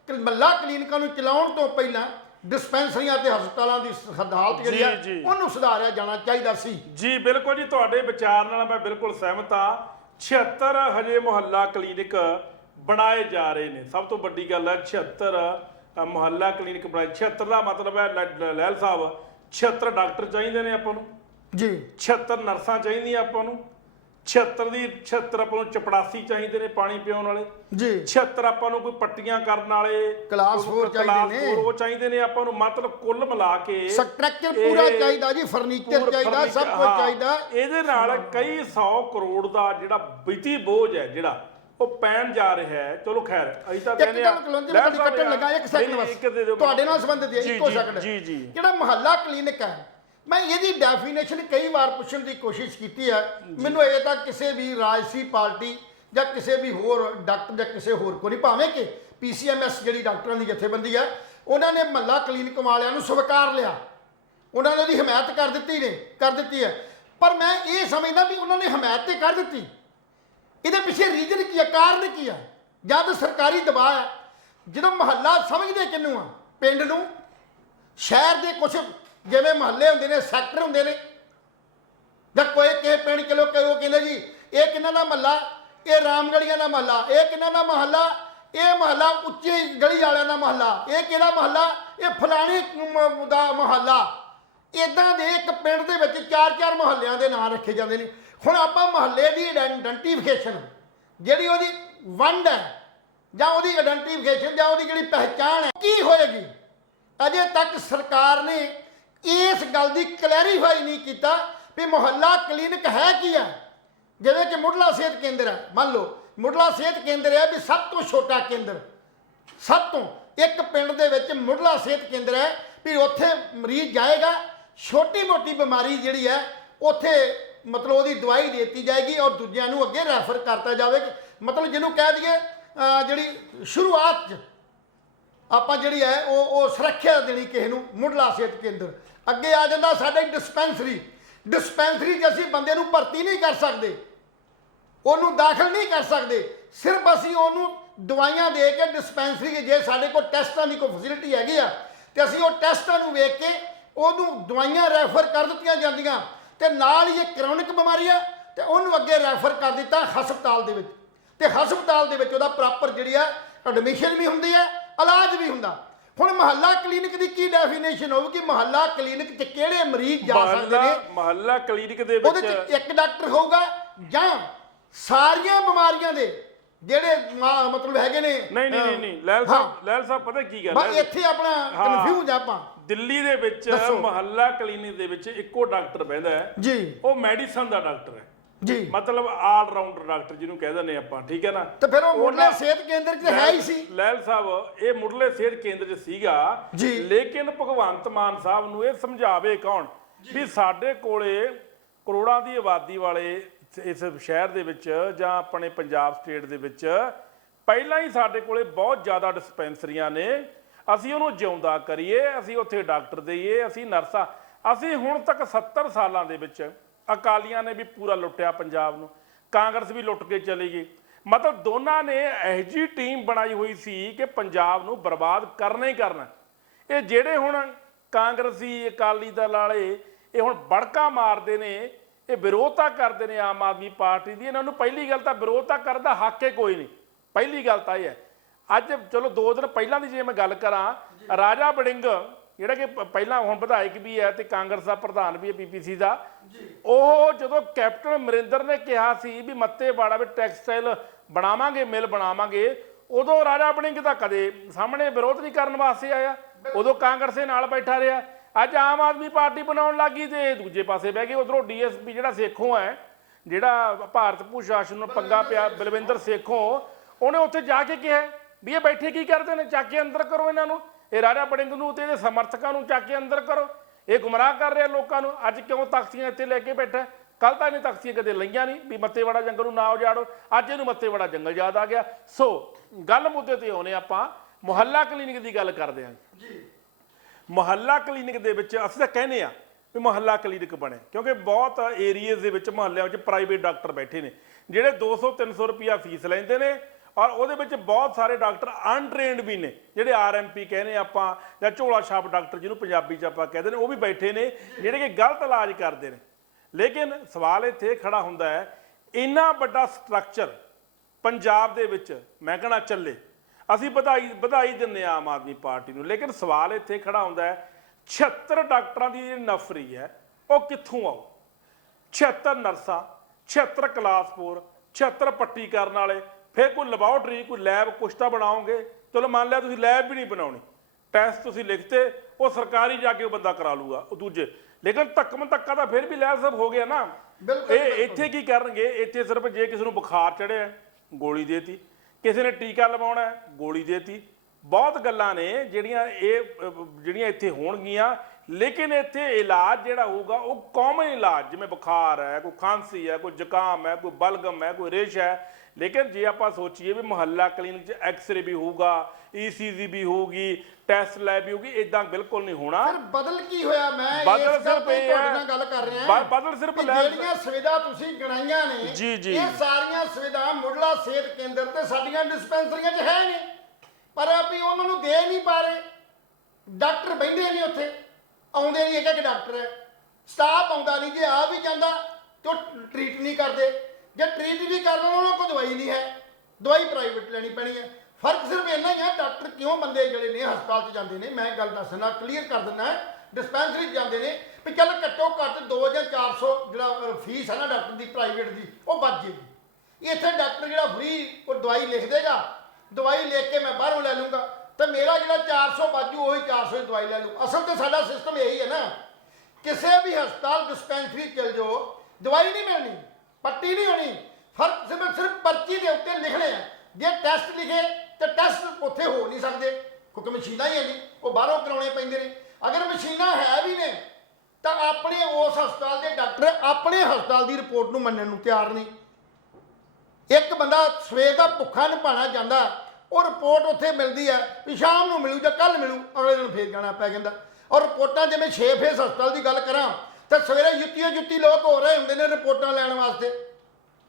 ਮਹੱਲਾ ਕਲੀਨਿਕਾਂ ਨੂੰ ਚਲਾਉਣ ਤੋਂ ਪਹਿਲਾਂ ਡਿਸਪੈਂਸਰੀਆਂ ਤੇ ਹਸਪਤਾਲਾਂ ਦੀ ਹਾਲਤ ਜਿਹੜੀ ਹੈ ਉਹਨੂੰ ਸੁਧਾਰਿਆ ਜਾਣਾ ਚਾਹੀਦਾ ਸੀ। ਜੀ ਬਿਲਕੁਲ ਜੀ, ਤੁਹਾਡੇ ਵਿਚਾਰ ਨਾਲ ਮੈਂ ਬਿਲਕੁਲ ਸਹਿਮਤ ਹਾਂ। 76 ਹਜੇ ਮੁਹੱਲਾ ਕਲੀਨਿਕ ਬਣਾਏ ਜਾ ਰਹੇ ਨੇ। ਸਭ ਤੋਂ ਵੱਡੀ ਗੱਲ ਹੈ 76 ਮੁਹੱਲਾ ਕਲੀਨਿਕ ਬਣਾਏ। 76 ਦਾ ਮਤਲਬ ਹੈ ਲਹਿਲ ਸਾਹਿਬ 76 ਡਾਕਟਰ ਚਾਹੀਦੇ ਨੇ ਆਪਾਂ ਨੂੰ ਜੀ, 76 ਨਰਸਾਂ ਚਾਹੀਦੀਆਂ ਆਪਾਂ ਨੂੰ, 76 ਆਪਾਂ ਨੂੰ ਚਪੜਾਸੀ ਚਾਹੀਦੇ ਨੇ ਪਾਣੀ ਪਿਆਉਣ ਵਾਲੇ ਜੀ, 76 ਆਪਾਂ ਨੂੰ ਕੋਈ ਪੱਟੀਆਂ ਕਰਨ ਵਾਲੇ ਕਲਾਸ 4 ਚਾਹੀਦੇ ਨੇ, ਉਹ ਚਾਹੀਦੇ ਨੇ ਆਪਾਂ ਨੂੰ। ਮਤਲਬ ਕੁੱਲ ਮਿਲਾ ਕੇ ਸਟਰਕਚਰ ਪੂਰਾ ਚਾਹੀਦਾ ਜੀ, ਫਰਨੀਚਰ ਚਾਹੀਦਾ, ਸਭ ਕੁਝ ਚਾਹੀਦਾ। ਇਹਦੇ ਨਾਲ ਕਈ 100 ਕਰੋੜ ਦਾ ਜਿਹੜਾ ਵਿੱਤੀ ਬੋਝ ਹੈ ਜਿਹੜਾ ਉਹ ਪੈਣ ਜਾ ਰਿਹਾ ਹੈ। ਚਲੋ ਖੈਰ ਅਸੀਂ ਤਾਂ ਕਹਿੰਦੇ ਆ ਕੱਟਣ ਲੱਗਾ ਇੱਕ ਸੈਕਿੰਡ ਬਸ ਤੁਹਾਡੇ ਨਾਲ ਸੰਬੰਧਿਤ ਹੈ, ਇੱਕੋ ਸੈਕਿੰਡ। ਜੀ ਜੀ, ਜਿਹੜਾ ਮੁਹੱਲਾ ਕਲੀਨਿਕ ਹੈ, ਮੈਂ ਇਹਦੀ ਡੈਫੀਨੇਸ਼ਨ ਕਈ ਵਾਰ ਪੁੱਛਣ ਦੀ ਕੋਸ਼ਿਸ਼ ਕੀਤੀ ਹੈ, ਮੈਨੂੰ ਅਜੇ ਤੱਕ ਕਿਸੇ ਵੀ ਰਾਜਸੀ ਪਾਰਟੀ ਜਾਂ ਕਿਸੇ ਵੀ ਹੋਰ ਡਾਕਟਰ ਜਾਂ ਕਿਸੇ ਹੋਰ ਕੋਲ ਨਹੀਂ, ਭਾਵੇਂ ਕਿ PCMS ਜਿਹੜੀ ਡਾਕਟਰਾਂ ਦੀ ਜਥੇਬੰਦੀ ਹੈ ਉਹਨਾਂ ਨੇ ਮੁਹੱਲਾ ਕਲੀਨਿਕ ਵਾਲਿਆਂ ਨੂੰ ਸਵੀਕਾਰ ਲਿਆ, ਉਹਨਾਂ ਨੇ ਉਹਦੀ ਹਮਾਇਤ ਕਰ ਦਿੱਤੀ ਹੈ। ਪਰ ਮੈਂ ਇਹ ਸਮਝਦਾ ਵੀ ਉਹਨਾਂ ਨੇ ਹਮਾਇਤ ਤੇ ਕਰ ਦਿੱਤੀ, ਇਹਦੇ ਪਿੱਛੇ ਰੀਜ਼ਨ ਕੀ ਹੈ, ਕਾਰਨ ਕੀ ਹੈ? ਜਾਂ ਤਾਂ ਸਰਕਾਰੀ ਦਬਾਅ ਹੈ। ਜਦੋਂ ਮੁਹੱਲਾ ਸਮਝਦੇ ਕਿਹਨੂੰ ਆ, ਪਿੰਡ ਨੂੰ, ਸ਼ਹਿਰ ਦੇ ਕੁਝ ਜਿਵੇਂ ਮੁਹੱਲੇ ਹੁੰਦੇ ਨੇ, ਸੈਕਟਰ ਹੁੰਦੇ ਨੇ, ਜਾਂ ਕੋਈ ਕਿਸੇ ਪਿੰਡ ਚਲੋ ਉਹ ਕਹਿੰਦੇ ਜੀ ਇਹ ਕਿਹਨਾਂ ਦਾ ਮੁਹੱਲਾ, ਇਹ ਰਾਮਗੜੀਆਂ ਦਾ ਮੁਹੱਲਾ, ਇਹ ਕਿਹਨਾਂ ਦਾ ਮੁਹੱਲਾ, ਇਹ ਮੁਹੱਲਾ ਉੱਚੀ ਗਲੀ ਵਾਲਿਆਂ ਦਾ ਮੁਹੱਲਾ, ਇਹ ਕਿਹੜਾ ਮੁਹੱਲਾ, ਇਹ ਫਲਾਣੀ ਦਾ ਮੁਹੱਲਾ। ਇਦਾਂ ਦੇ ਇੱਕ ਪਿੰਡ ਦੇ ਵਿੱਚ 4-4 ਮੁਹੱਲਿਆਂ ਦੇ ਨਾਂ ਰੱਖੇ ਜਾਂਦੇ ਨੇ। ਹੁਣ ਆਪਾਂ ਮੁਹੱਲੇ ਦੀ ਆਇਡੈਂਟੀਫਿਕੇਸ਼ਨ ਜਿਹੜੀ ਉਹਦੀ ਵੰਡ ਹੈ ਜਾਂ ਉਹਦੀ ਆਇਡੈਂਟੀਫਿਕੇਸ਼ਨ ਜਾਂ ਉਹਦੀ ਜਿਹੜੀ ਪਹਿਚਾਣ ਹੈ ਕੀ ਹੋਏਗੀ, ਅਜੇ ਤੱਕ ਸਰਕਾਰ ਨੇ ਇਸ ਗੱਲ ਦੀ ਕਲੈਰੀਫਾਈ ਨਹੀਂ ਕੀਤਾ ਵੀ ਮੁਹੱਲਾ ਕਲੀਨਿਕ ਹੈ ਕੀ ਹੈ। ਜਿਵੇਂ ਕਿ ਮੁੱਢਲਾ ਸਿਹਤ ਕੇਂਦਰ ਹੈ, ਮੰਨ ਲਓ ਮੁੱਢਲਾ ਸਿਹਤ ਕੇਂਦਰ ਹੈ ਵੀ ਸਭ ਤੋਂ ਛੋਟਾ ਕੇਂਦਰ, ਸਭ ਤੋਂ ਇੱਕ ਪਿੰਡ ਦੇ ਵਿੱਚ ਮੁੱਢਲਾ ਸਿਹਤ ਕੇਂਦਰ ਹੈ ਵੀ ਉੱਥੇ ਮਰੀਜ਼ ਜਾਏਗਾ, ਛੋਟੀ ਮੋਟੀ ਬਿਮਾਰੀ ਜਿਹੜੀ ਹੈ ਉੱਥੇ ਮਤਲਬ ਉਹਦੀ ਦਵਾਈ ਦੇ ਦਿੱਤੀ ਜਾਏਗੀ ਔਰ ਦੂਜਿਆਂ ਨੂੰ ਅੱਗੇ ਰੈਫਰ ਕਰਤਾ ਜਾਵੇਗਾ। ਮਤਲਬ ਜਿਹਨੂੰ ਕਹਿ ਦਈਏ ਜਿਹੜੀ ਸ਼ੁਰੂਆਤ 'ਚ ਆਪਾਂ ਜਿਹੜੀ ਹੈ ਉਹ ਸੁਰੱਖਿਆ ਦੇਣੀ ਕਿਸੇ ਨੂੰ, ਮੁੱਢਲਾ ਸਿਹਤ ਕੇਂਦਰ। ਅੱਗੇ ਆ ਜਾਂਦਾ ਸਾਡੇ ਡਿਸਪੈਂਸਰੀ 'ਚ ਅਸੀਂ ਬੰਦੇ ਨੂੰ ਭਰਤੀ ਨਹੀਂ ਕਰ ਸਕਦੇ, ਉਹਨੂੰ ਦਾਖਲ ਨਹੀਂ ਕਰ ਸਕਦੇ, ਸਿਰਫ ਅਸੀਂ ਉਹਨੂੰ ਦਵਾਈਆਂ ਦੇ ਕੇ ਡਿਸਪੈਂਸਰੀ ਜੇ ਸਾਡੇ ਕੋਲ ਟੈਸਟਾਂ ਦੀ ਕੋਈ ਫੈਸਿਲਿਟੀ ਹੈਗੀ ਆ ਤੇ ਅਸੀਂ ਉਹ ਟੈਸਟਾਂ ਨੂੰ ਵੇਖ ਕੇ ਉਹਨੂੰ ਦਵਾਈਆਂ ਰੈਫਰ ਕਰ ਦਿੱਤੀਆਂ ਜਾਂਦੀਆਂ ਤੇ ਨਾਲ ਹੀ ਇਹ ਕ੍ਰੋਨਿਕ ਬਿਮਾਰੀ ਆ ਤੇ ਉਹਨੂੰ ਅੱਗੇ ਰੈਫਰ ਕਰ ਦਿੱਤਾ ਹਸਪਤਾਲ ਦੇ ਵਿੱਚ, ਤੇ ਹਸਪਤਾਲ ਦੇ ਵਿੱਚ ਉਹਦਾ ਪ੍ਰੋਪਰ ਜਿਹੜੀ ਆ ਐਡਮਿਸ਼ਨ ਵੀ ਹੁੰਦੀ ਹੈ, ਇਲਾਜ ਵੀ ਹੁੰਦਾ। ਹੁਣ ਮੁਹੱਲਾ ਕਲੀਨਿਕ ਦੀ ਕੀ ਡੈਫੀਨੇਸ਼ਨ ਹੋਊਗੀ, ਮੁਹੱਲਾ ਕਲੀਨਿਕ 'ਚ ਕਿਹੜੇ ਮਰੀਜ਼ ਜਾ ਸਕਦੇ ਨੇ? ਮੁਹੱਲਾ ਕਲੀਨਿਕ ਦੇ ਵਿੱਚ ਉਹਦੇ 'ਚ ਇੱਕ ਡਾਕਟਰ ਹੋਊਗਾ ਜਾਂ ਸਾਰੀਆਂ ਬਿਮਾਰੀਆਂ ਦੇ ਜਿਹੜੇ ਮਤਲਬ ਹੈਗੇ ਨੇ? ਨਹੀਂ ਲੈਲ ਸਾਹਿਬ ਪਤਾ ਕੀ ਗੱਲ ਹੈ, ਇੱਥੇ ਆਪਣਾ ਕਨਫਿਊਜ਼ ਆਪਾਂ। ਦਿੱਲੀ ਦੇ ਵਿੱਚ ਮੁਹੱਲਾ ਕਲੀਨਿਕ ਦੇ ਵਿੱਚ ਇੱਕੋ ਡਾਕਟਰ ਬਹਿੰਦਾ ਹੈ ਜੀ, ਉਹ ਮੈਡੀਸਨ ਦਾ ਡਾਕਟਰ ਹੈ ਜੀ, ਮਤਲਬ ਆਲ ਰਾਊਂਡਰ ਡਾਕਟਰ ਜਿਹਨੂੰ ਕਹਿ ਦਿੰਦੇ ਆਪਾਂ, ਠੀਕ ਹੈ ਨਾ। ਤੇ ਫਿਰ ਉਹ ਮੁੱਢਲੇ ਸਿਹਤ ਕੇਂਦਰ 'ਚ ਹੈ ਹੀ ਸੀ। ਲੈਲ ਸਾਹਿਬ ਇਹ ਮੁੱਢਲੇ ਸਿਹਤ ਕੇਂਦਰ 'ਚ ਸੀਗਾ, ਲੇਕਿਨ ਭਗਵੰਤ ਮਾਨ ਸਾਹਿਬ ਨੂੰ ਇਹ ਸਮਝਾਵੇ ਕੌਣ ਵੀ ਸਾਡੇ ਕੋਲੇ ਕਰੋੜਾਂ ਦੀ ਆਬਾਦੀ ਵਾਲੇ ਇਸ ਸ਼ਹਿਰ ਦੇ ਵਿੱਚ ਜਾਂ ਆਪਣੇ ਪੰਜਾਬ ਸਟੇਟ ਦੇ ਵਿੱਚ ਪਹਿਲਾਂ ਹੀ ਸਾਡੇ ਕੋਲੇ ਬਹੁਤ ਜ਼ਿਆਦਾ ਡਿਸਪੈਂਸਰੀਆਂ ਨੇ, ਅਸੀਂ ਉਹਨੂੰ ਜਿਉਂਦਾ ਕਰੀਏ, ਅਸੀਂ ਉੱਥੇ ਡਾਕਟਰ ਦੇਈਏ, ਅਸੀਂ ਨਰਸਾਂ। ਅਸੀਂ ਹੁਣ ਤੱਕ 70 ਸਾਲਾਂ ਦੇ ਵਿੱਚ ਅਕਾਲੀਆਂ ਨੇ ਵੀ ਪੂਰਾ ਲੁੱਟਿਆ ਪੰਜਾਬ ਨੂੰ, ਕਾਂਗਰਸ ਵੀ ਲੁੱਟ ਕੇ ਚਲੀ ਗਈ। ਮਤਲਬ ਦੋਨਾਂ ਨੇ ਇਹੋ ਜਿਹੀ ਟੀਮ ਬਣਾਈ ਹੋਈ ਸੀ ਕਿ ਪੰਜਾਬ ਨੂੰ ਬਰਬਾਦ ਕਰਨਾ ਹੀ ਕਰਨਾ। ਇਹ ਜਿਹੜੇ ਹੁਣ ਕਾਂਗਰਸੀ ਅਕਾਲੀ ਦਲ ਵਾਲੇ ਇਹ ਹੁਣ ਬੜਕਾ ਮਾਰਦੇ ਨੇ, ਇਹ ਵਿਰੋਧਤਾ ਕਰਦੇ ਨੇ ਆਮ ਆਦਮੀ ਪਾਰਟੀ ਦੀ। ਇਹਨਾਂ ਨੂੰ ਪਹਿਲੀ ਗੱਲ ਤਾਂ ਵਿਰੋਧਤਾ ਕਰਨ ਦਾ ਹੱਕ ਹੀ ਕੋਈ ਨਹੀਂ, ਪਹਿਲੀ ਗੱਲ ਤਾਂ ਇਹ ਹੈ। ਅੱਜ ਚਲੋ 2 ਦਿਨ ਪਹਿਲਾਂ ਦੀ ਜੇ ਮੈਂ ਗੱਲ ਕਰਾਂ, ਰਾਜਾ ਵੜਿੰਗ ਜਿਹੜਾ ਕਿ ਪਹਿਲਾਂ ਹੁਣ ਵਿਧਾਇਕ ਵੀ ਹੈ ਤੇ ਕਾਂਗਰਸ ਦਾ ਪ੍ਰਧਾਨ ਵੀ ਹੈ PPC ਦਾ, ਉਹ ਜਦੋਂ ਕੈਪਟਨ ਅਮਰਿੰਦਰ ਨੇ ਕਿਹਾ ਸੀ ਵੀ ਮੱਤੇਵਾੜਾ ਵਿੱਚ ਟੈਕਸਟਾਈਲ ਬਣਾਵਾਂਗੇ, ਮਿਲ ਬਣਾਵਾਂਗੇ, ਉਦੋਂ ਰਾਜਾ ਵੜਿੰਗ ਦਾ ਕਦੇ ਸਾਹਮਣੇ ਵਿਰੋਧ ਨਹੀਂ ਕਰਨ ਵਾਸਤੇ ਆਇਆ, ਉਦੋਂ ਕਾਂਗਰਸ ਦੇ ਨਾਲ ਬੈਠਾ ਰਿਹਾ। ਅੱਜ ਆਮ ਆਦਮੀ ਪਾਰਟੀ ਬਣਾਉਣ ਲੱਗੀ ਤੇ ਦੂਜੇ ਪਾਸੇ ਬਹਿ ਗਏ। ਉਧਰੋਂ DSP ਜਿਹੜਾ ਸੇਖੋਂ ਹੈ, ਜਿਹੜਾ ਭਾਰਤ ਪ੍ਰਸ਼ਾਸਨ ਨੂੰ ਪੰਗਾ ਪਿਆ, ਬਲਵਿੰਦਰ ਸੇਖੋਂ, ਉਹਨੇ ਉੱਥੇ ਜਾ ਕੇ ਕਿਹਾ ਵੀ ਇਹ ਬੈਠੇ ਕੀ ਕਰਦੇ ਨੇ, ਚੱਕ ਕੇ ਅੰਦਰ ਕਰੋ ਇਹਨਾਂ ਨੂੰ, ਇਹ ਰਾਜਾ ਵੜਿੰਗ ਨੂੰ ਤੇ ਇਹਦੇ ਸਮਰਥਕਾਂ ਨੂੰ ਚੱਕ ਕੇ ਅੰਦਰ ਕਰੋ, ਇਹ ਗੁੰਮਰਾਹ ਕਰ ਰਿਹਾ ਲੋਕਾਂ ਨੂੰ। ਅੱਜ ਕਿਉਂ ਤਖਤੀਆਂ ਇੱਥੇ ਲੈ ਕੇ ਬੈਠਾ? ਕੱਲ ਤਾਂ ਇਹਨੇ ਤਖਤੀਆਂ ਕਦੇ ਲਈਆਂ ਨਹੀਂ ਵੀ ਮੱਤੇਵਾੜਾ ਜੰਗਲ ਨੂੰ ਨਾ ਉਜਾੜੋ, ਅੱਜ ਇਹਨੂੰ ਮੱਤੇਵਾੜਾ ਜੰਗਲ ਯਾਦ ਆ ਗਿਆ। ਸੋ ਗੱਲ ਮੁੱਦੇ ਤੇ ਆਉਨੇ ਆਪਾਂ, ਮੁਹੱਲਾ ਕਲੀਨਿਕ ਦੀ ਗੱਲ ਕਰਦੇ ਹਾਂ ਜੀ। ਮੁਹੱਲਾ ਕਲੀਨਿਕ ਦੇ ਵਿੱਚ ਅਸੀਂ ਤਾਂ ਕਹਿੰਦੇ ਆ ਵੀ ਮੁਹੱਲਾ ਕਲੀਨਿਕ ਬਣੇ, ਕਿਉਂਕਿ ਬਹੁਤ ਏਰੀਆਜ਼ ਦੇ ਵਿੱਚ ਮੁਹੱਲਿਆਂ ਵਿੱਚ ਪ੍ਰਾਈਵੇਟ ਡਾਕਟਰ ਬੈਠੇ ਨੇ ਜਿਹੜੇ 200-300 ਰੁਪਈਆ ਫੀਸ ਲੈਂਦੇ ਨੇ, ਔਰ ਉਹਦੇ ਵਿੱਚ ਬਹੁਤ ਸਾਰੇ ਡਾਕਟਰ ਅਨਟ੍ਰੇਨਡ ਵੀ ਨੇ, ਜਿਹੜੇ RMP ਕਹਿੰਦੇ ਆਪਾਂ ਜਾਂ ਝੋਲਾ ਛਾਪ ਡਾਕਟਰ ਜਿਹਨੂੰ ਪੰਜਾਬੀ 'ਚ ਆਪਾਂ ਕਹਿੰਦੇ ਨੇ, ਉਹ ਵੀ ਬੈਠੇ ਨੇ ਜਿਹੜੇ ਕਿ ਗਲਤ ਇਲਾਜ ਕਰਦੇ ਨੇ। ਲੇਕਿਨ ਸਵਾਲ ਇੱਥੇ ਖੜਾ ਹੁੰਦਾ ਹੈ, ਇੰਨਾ ਵੱਡਾ ਸਟਰਕਚਰ ਪੰਜਾਬ ਦੇ ਵਿੱਚ ਮੈਂ ਕਹਣਾ ਚੱਲੇ, ਅਸੀਂ ਵਧਾਈ ਦਿੰਦੇ ਆਮ ਆਦਮੀ ਪਾਰਟੀ ਨੂੰ। ਲੇਕਿਨ ਸਵਾਲ ਇੱਥੇ ਖੜਾ ਹੁੰਦਾ ਹੈ 76 ਡਾਕਟਰਾਂ ਦੀ ਜਿਹੜੀ ਨਫਰੀ ਹੈ ਉਹ ਕਿੱਥੋਂ ਆਉ? 76 ਨਰਸਾਂ, 76 ਕਲਾਸਪੁਰ, 76 ਪੱਟੀ ਕਰਨ ਵਾਲੇ, ਫਿਰ ਕੋਈ ਲੈਬੋਰਟਰੀ, ਕੋਈ ਲੈਬ ਕੁਛ ਤਾਂ ਬਣਾਓਗੇ। ਚਲੋ ਮੰਨ ਲਿਆ ਤੁਸੀਂ ਲੈਬ ਵੀ ਨਹੀਂ ਬਣਾਉਣੀ, ਟੈਸਟ ਤੁਸੀਂ ਲਿਖਤੇ, ਉਹ ਸਰਕਾਰੀ ਜਾ ਕੇ ਉਹ ਬੰਦਾ ਕਰਾ ਲੂਗਾ ਉਹ ਦੂਜੇ। ਲੇਕਿਨ ਧੱਕਮ ਧੱਕਾ ਤਾਂ ਫਿਰ ਵੀ ਲਹਿਰ ਸਾਹਿਬ ਹੋ ਗਿਆ ਨਾ। ਇਹ ਇੱਥੇ ਕੀ ਕਰਨਗੇ? ਇੱਥੇ ਸਿਰਫ ਜੇ ਕਿਸੇ ਨੂੰ ਬੁਖਾਰ ਚੜਿਆ ਗੋਲੀ ਦੇਤੀ, ਕਿਸੇ ਨੇ ਟੀਕਾ ਲਵਾਉਣਾ ਗੋਲੀ ਦੇਤੀ। ਬਹੁਤ ਗੱਲਾਂ ਨੇ ਜਿਹੜੀਆਂ ਇੱਥੇ ਹੋਣਗੀਆਂ। ਲੇਕਿਨ ਇੱਥੇ ਇਲਾਜ ਜਿਹੜਾ ਹੋਊਗਾ ਉਹ ਕਾਮਨ ਇਲਾਜ, ਜਿਵੇਂ ਬੁਖਾਰ ਹੈ, ਕੋਈ ਖਾਂਸੀ ਹੈ, ਕੋਈ ਜ਼ੁਕਾਮ ਹੈ, ਕੋਈ ਬਲਗਮ ਹੈ, ਕੋਈ ਰੇਸ਼ ਹੈ। ਲੇਕਿਨ ਜੇ ਆਪਾਂ ਸੋਚੀਏ ਵੀ ਮੁਹੱਲਾ ਕਲੀਨਿਕ 'ਚ ਐਕਸਰੇ ਵੀ ਹੋਊਗਾ, ECG ਵੀ ਹੋਊਗੀ, ਟੈਸਟ ਲੈਬ ਵੀ ਹੋਊਗੀ, ਇਦਾਂ ਬਿਲਕੁਲ ਨਹੀਂ ਹੋਣਾ। ਫਿਰ ਬਦਲ ਕੀ ਹੋਇਆ? ਮੈਂ ਬਦਲ ਇਸ ਗੱਲ ਸਿਰਫ ਤੇ ਇਹ ਤੁਹਾਡੇ ਨਾਲ ਗੱਲ ਕਰ ਰਿਹਾ। ਬਦਲ ਸਿਰਫ ਜਿਹੜੀਆਂ ਸੁਵਿਧਾ ਤੁਸੀਂ ਗਿਣਾਈਆਂ ਨੇ, ਜੀ ਜੀ, ਇਹ ਸਾਰੀਆਂ ਸੁਵਿਧਾ ਮੁੱਢਲਾ ਸਿਹਤ ਕੇਂਦਰ ਤੇ ਸਾਡੀਆਂ ਡਿਸਪੈਂਸਰੀਆਂ 'ਚ ਹੈ ਨੇ, ਪਰ ਵੀ ਉਹਨਾਂ ਨੂੰ ਦੇ ਨਹੀਂ ਪਾ ਰਹੇ। ਡਾਕਟਰ ਬਹਿੰਦੇ ਨਹੀਂ ਉੱਥੇ, ਆਉਂਦੇ ਨਹੀਂ, ਇੱਕ ਡਾਕਟਰ ਹੈ, ਸਟਾਫ ਆਉਂਦਾ ਨਹੀਂ। ਜੇ ਆ ਵੀ ਜਾਂਦਾ ਤੇ ਉਹ ਟ੍ਰੀਟ ਨਹੀਂ ਕਰਦੇ, ਜੇ ਟ੍ਰੀਟ ਵੀ ਕਰਦੇ ਉਹਨਾਂ ਕੋਲ ਦਵਾਈ ਨਹੀਂ ਹੈ, ਦਵਾਈ ਪ੍ਰਾਈਵੇਟ ਲੈਣੀ ਪੈਣੀ ਹੈ। ਫਰਕ ਸਿਰਫ ਇੰਨਾ ਹੀ ਹੈ, ਡਾਕਟਰ ਕਿਉਂ ਬੰਦੇ ਜਿਹੜੇ ਨੇ ਹਸਪਤਾਲ 'ਚ ਜਾਂਦੇ ਨੇ, ਮੈਂ ਗੱਲ ਦੱਸਣਾ, ਕਲੀਅਰ ਕਰ ਦਿੰਦਾ, ਡਿਸਪੈਂਸਰੀ 'ਚ ਜਾਂਦੇ ਨੇ ਵੀ ਚੱਲ ਘੱਟੋ ਘੱਟ 2 ਜਾਂ 400 ਜਿਹੜਾ ਫੀਸ ਹੈ ਨਾ ਡਾਕਟਰ ਦੀ ਪ੍ਰਾਈਵੇਟ ਦੀ ਉਹ ਬਚ ਜੇਗੀ। ਇੱਥੇ ਡਾਕਟਰ ਜਿਹੜਾ ਫ੍ਰੀ ਉਹ ਦਵਾਈ ਲਿਖ ਦੇਗਾ, ਦਵਾਈ ਲਿਖ ਕੇ ਮੈਂ ਬਾਹਰੋਂ ਲੈ ਲੂੰਗਾ ਤੇ ਮੇਰਾ ਜਿਹੜਾ 400 ਬਾਜੂ ਉਹੀ 400 ਦੀ ਦਵਾਈ ਲੈ ਲੂ। ਅਸਲ ਤੇ ਸਾਡਾ ਸਿਸਟਮ ਇਹੀ ਹੈ ਨਾ, ਕਿਸੇ ਵੀ ਹਸਪਤਾਲ ਡਿਸਪੈਂਸਰੀ ਚਲ ਜਾਓ, ਦਵਾਈ ਨਹੀਂ ਮਿਲਣੀ, ਪੱਟੀ ਨਹੀਂ ਹੋਣੀ। ਫਰਕ ਸਿਰਫ ਪਰਚੀ ਦੇ ਉੱਤੇ ਲਿਖਣੇ ਆ। ਜੇ ਟੈਸਟ ਲਿਖੇ ਤੇ ਟੈਸਟ ਉੱਥੇ ਹੋ ਨਹੀਂ ਸਕਦੇ ਕਿਉਂਕਿ ਮਸ਼ੀਨਾਂ ਹੀ ਹੈ ਨਹੀਂ, ਉਹ ਬਾਹਰੋਂ ਕਰਾਉਣੇ ਪੈਂਦੇ ਨੇ। ਅਗਰ ਮਸ਼ੀਨਾਂ ਹੈ ਵੀ ਨੇ ਤਾਂ ਆਪਣੇ ਉਸ ਹਸਪਤਾਲ ਦੇ ਡਾਕਟਰ ਆਪਣੇ ਹਸਪਤਾਲ ਦੀ ਰਿਪੋਰਟ ਨੂੰ ਮੰਨਣ ਨੂੰ ਤਿਆਰ ਨਹੀਂ। ਇੱਕ ਬੰਦਾ ਸਵੇਰ ਦਾ ਭੁੱਖਾ ਨਿਭਾਣਾ ਜਾਂਦਾ, ਉਹ ਰਿਪੋਰਟ ਉੱਥੇ ਮਿਲਦੀ ਹੈ ਵੀ ਸ਼ਾਮ ਨੂੰ ਮਿਲੂ ਜਾਂ ਕੱਲ ਮਿਲੂ, ਅਗਲੇ ਦਿਨ ਫੇਰ ਜਾਣਾ ਪੈ ਜਾਂਦਾ। ਔਰ ਰਿਪੋਰਟਾਂ ਜਿਵੇਂ 6 ਫੇਸ ਹਸਪਤਾਲ ਦੀ ਗੱਲ ਕਰਾਂ ਤਾਂ ਸਵੇਰੇ ਜੁੱਤੀ ਲੋਕ ਹੋ ਰਹੇ ਹੁੰਦੇ ਨੇ ਰਿਪੋਰਟਾਂ ਲੈਣ ਵਾਸਤੇ,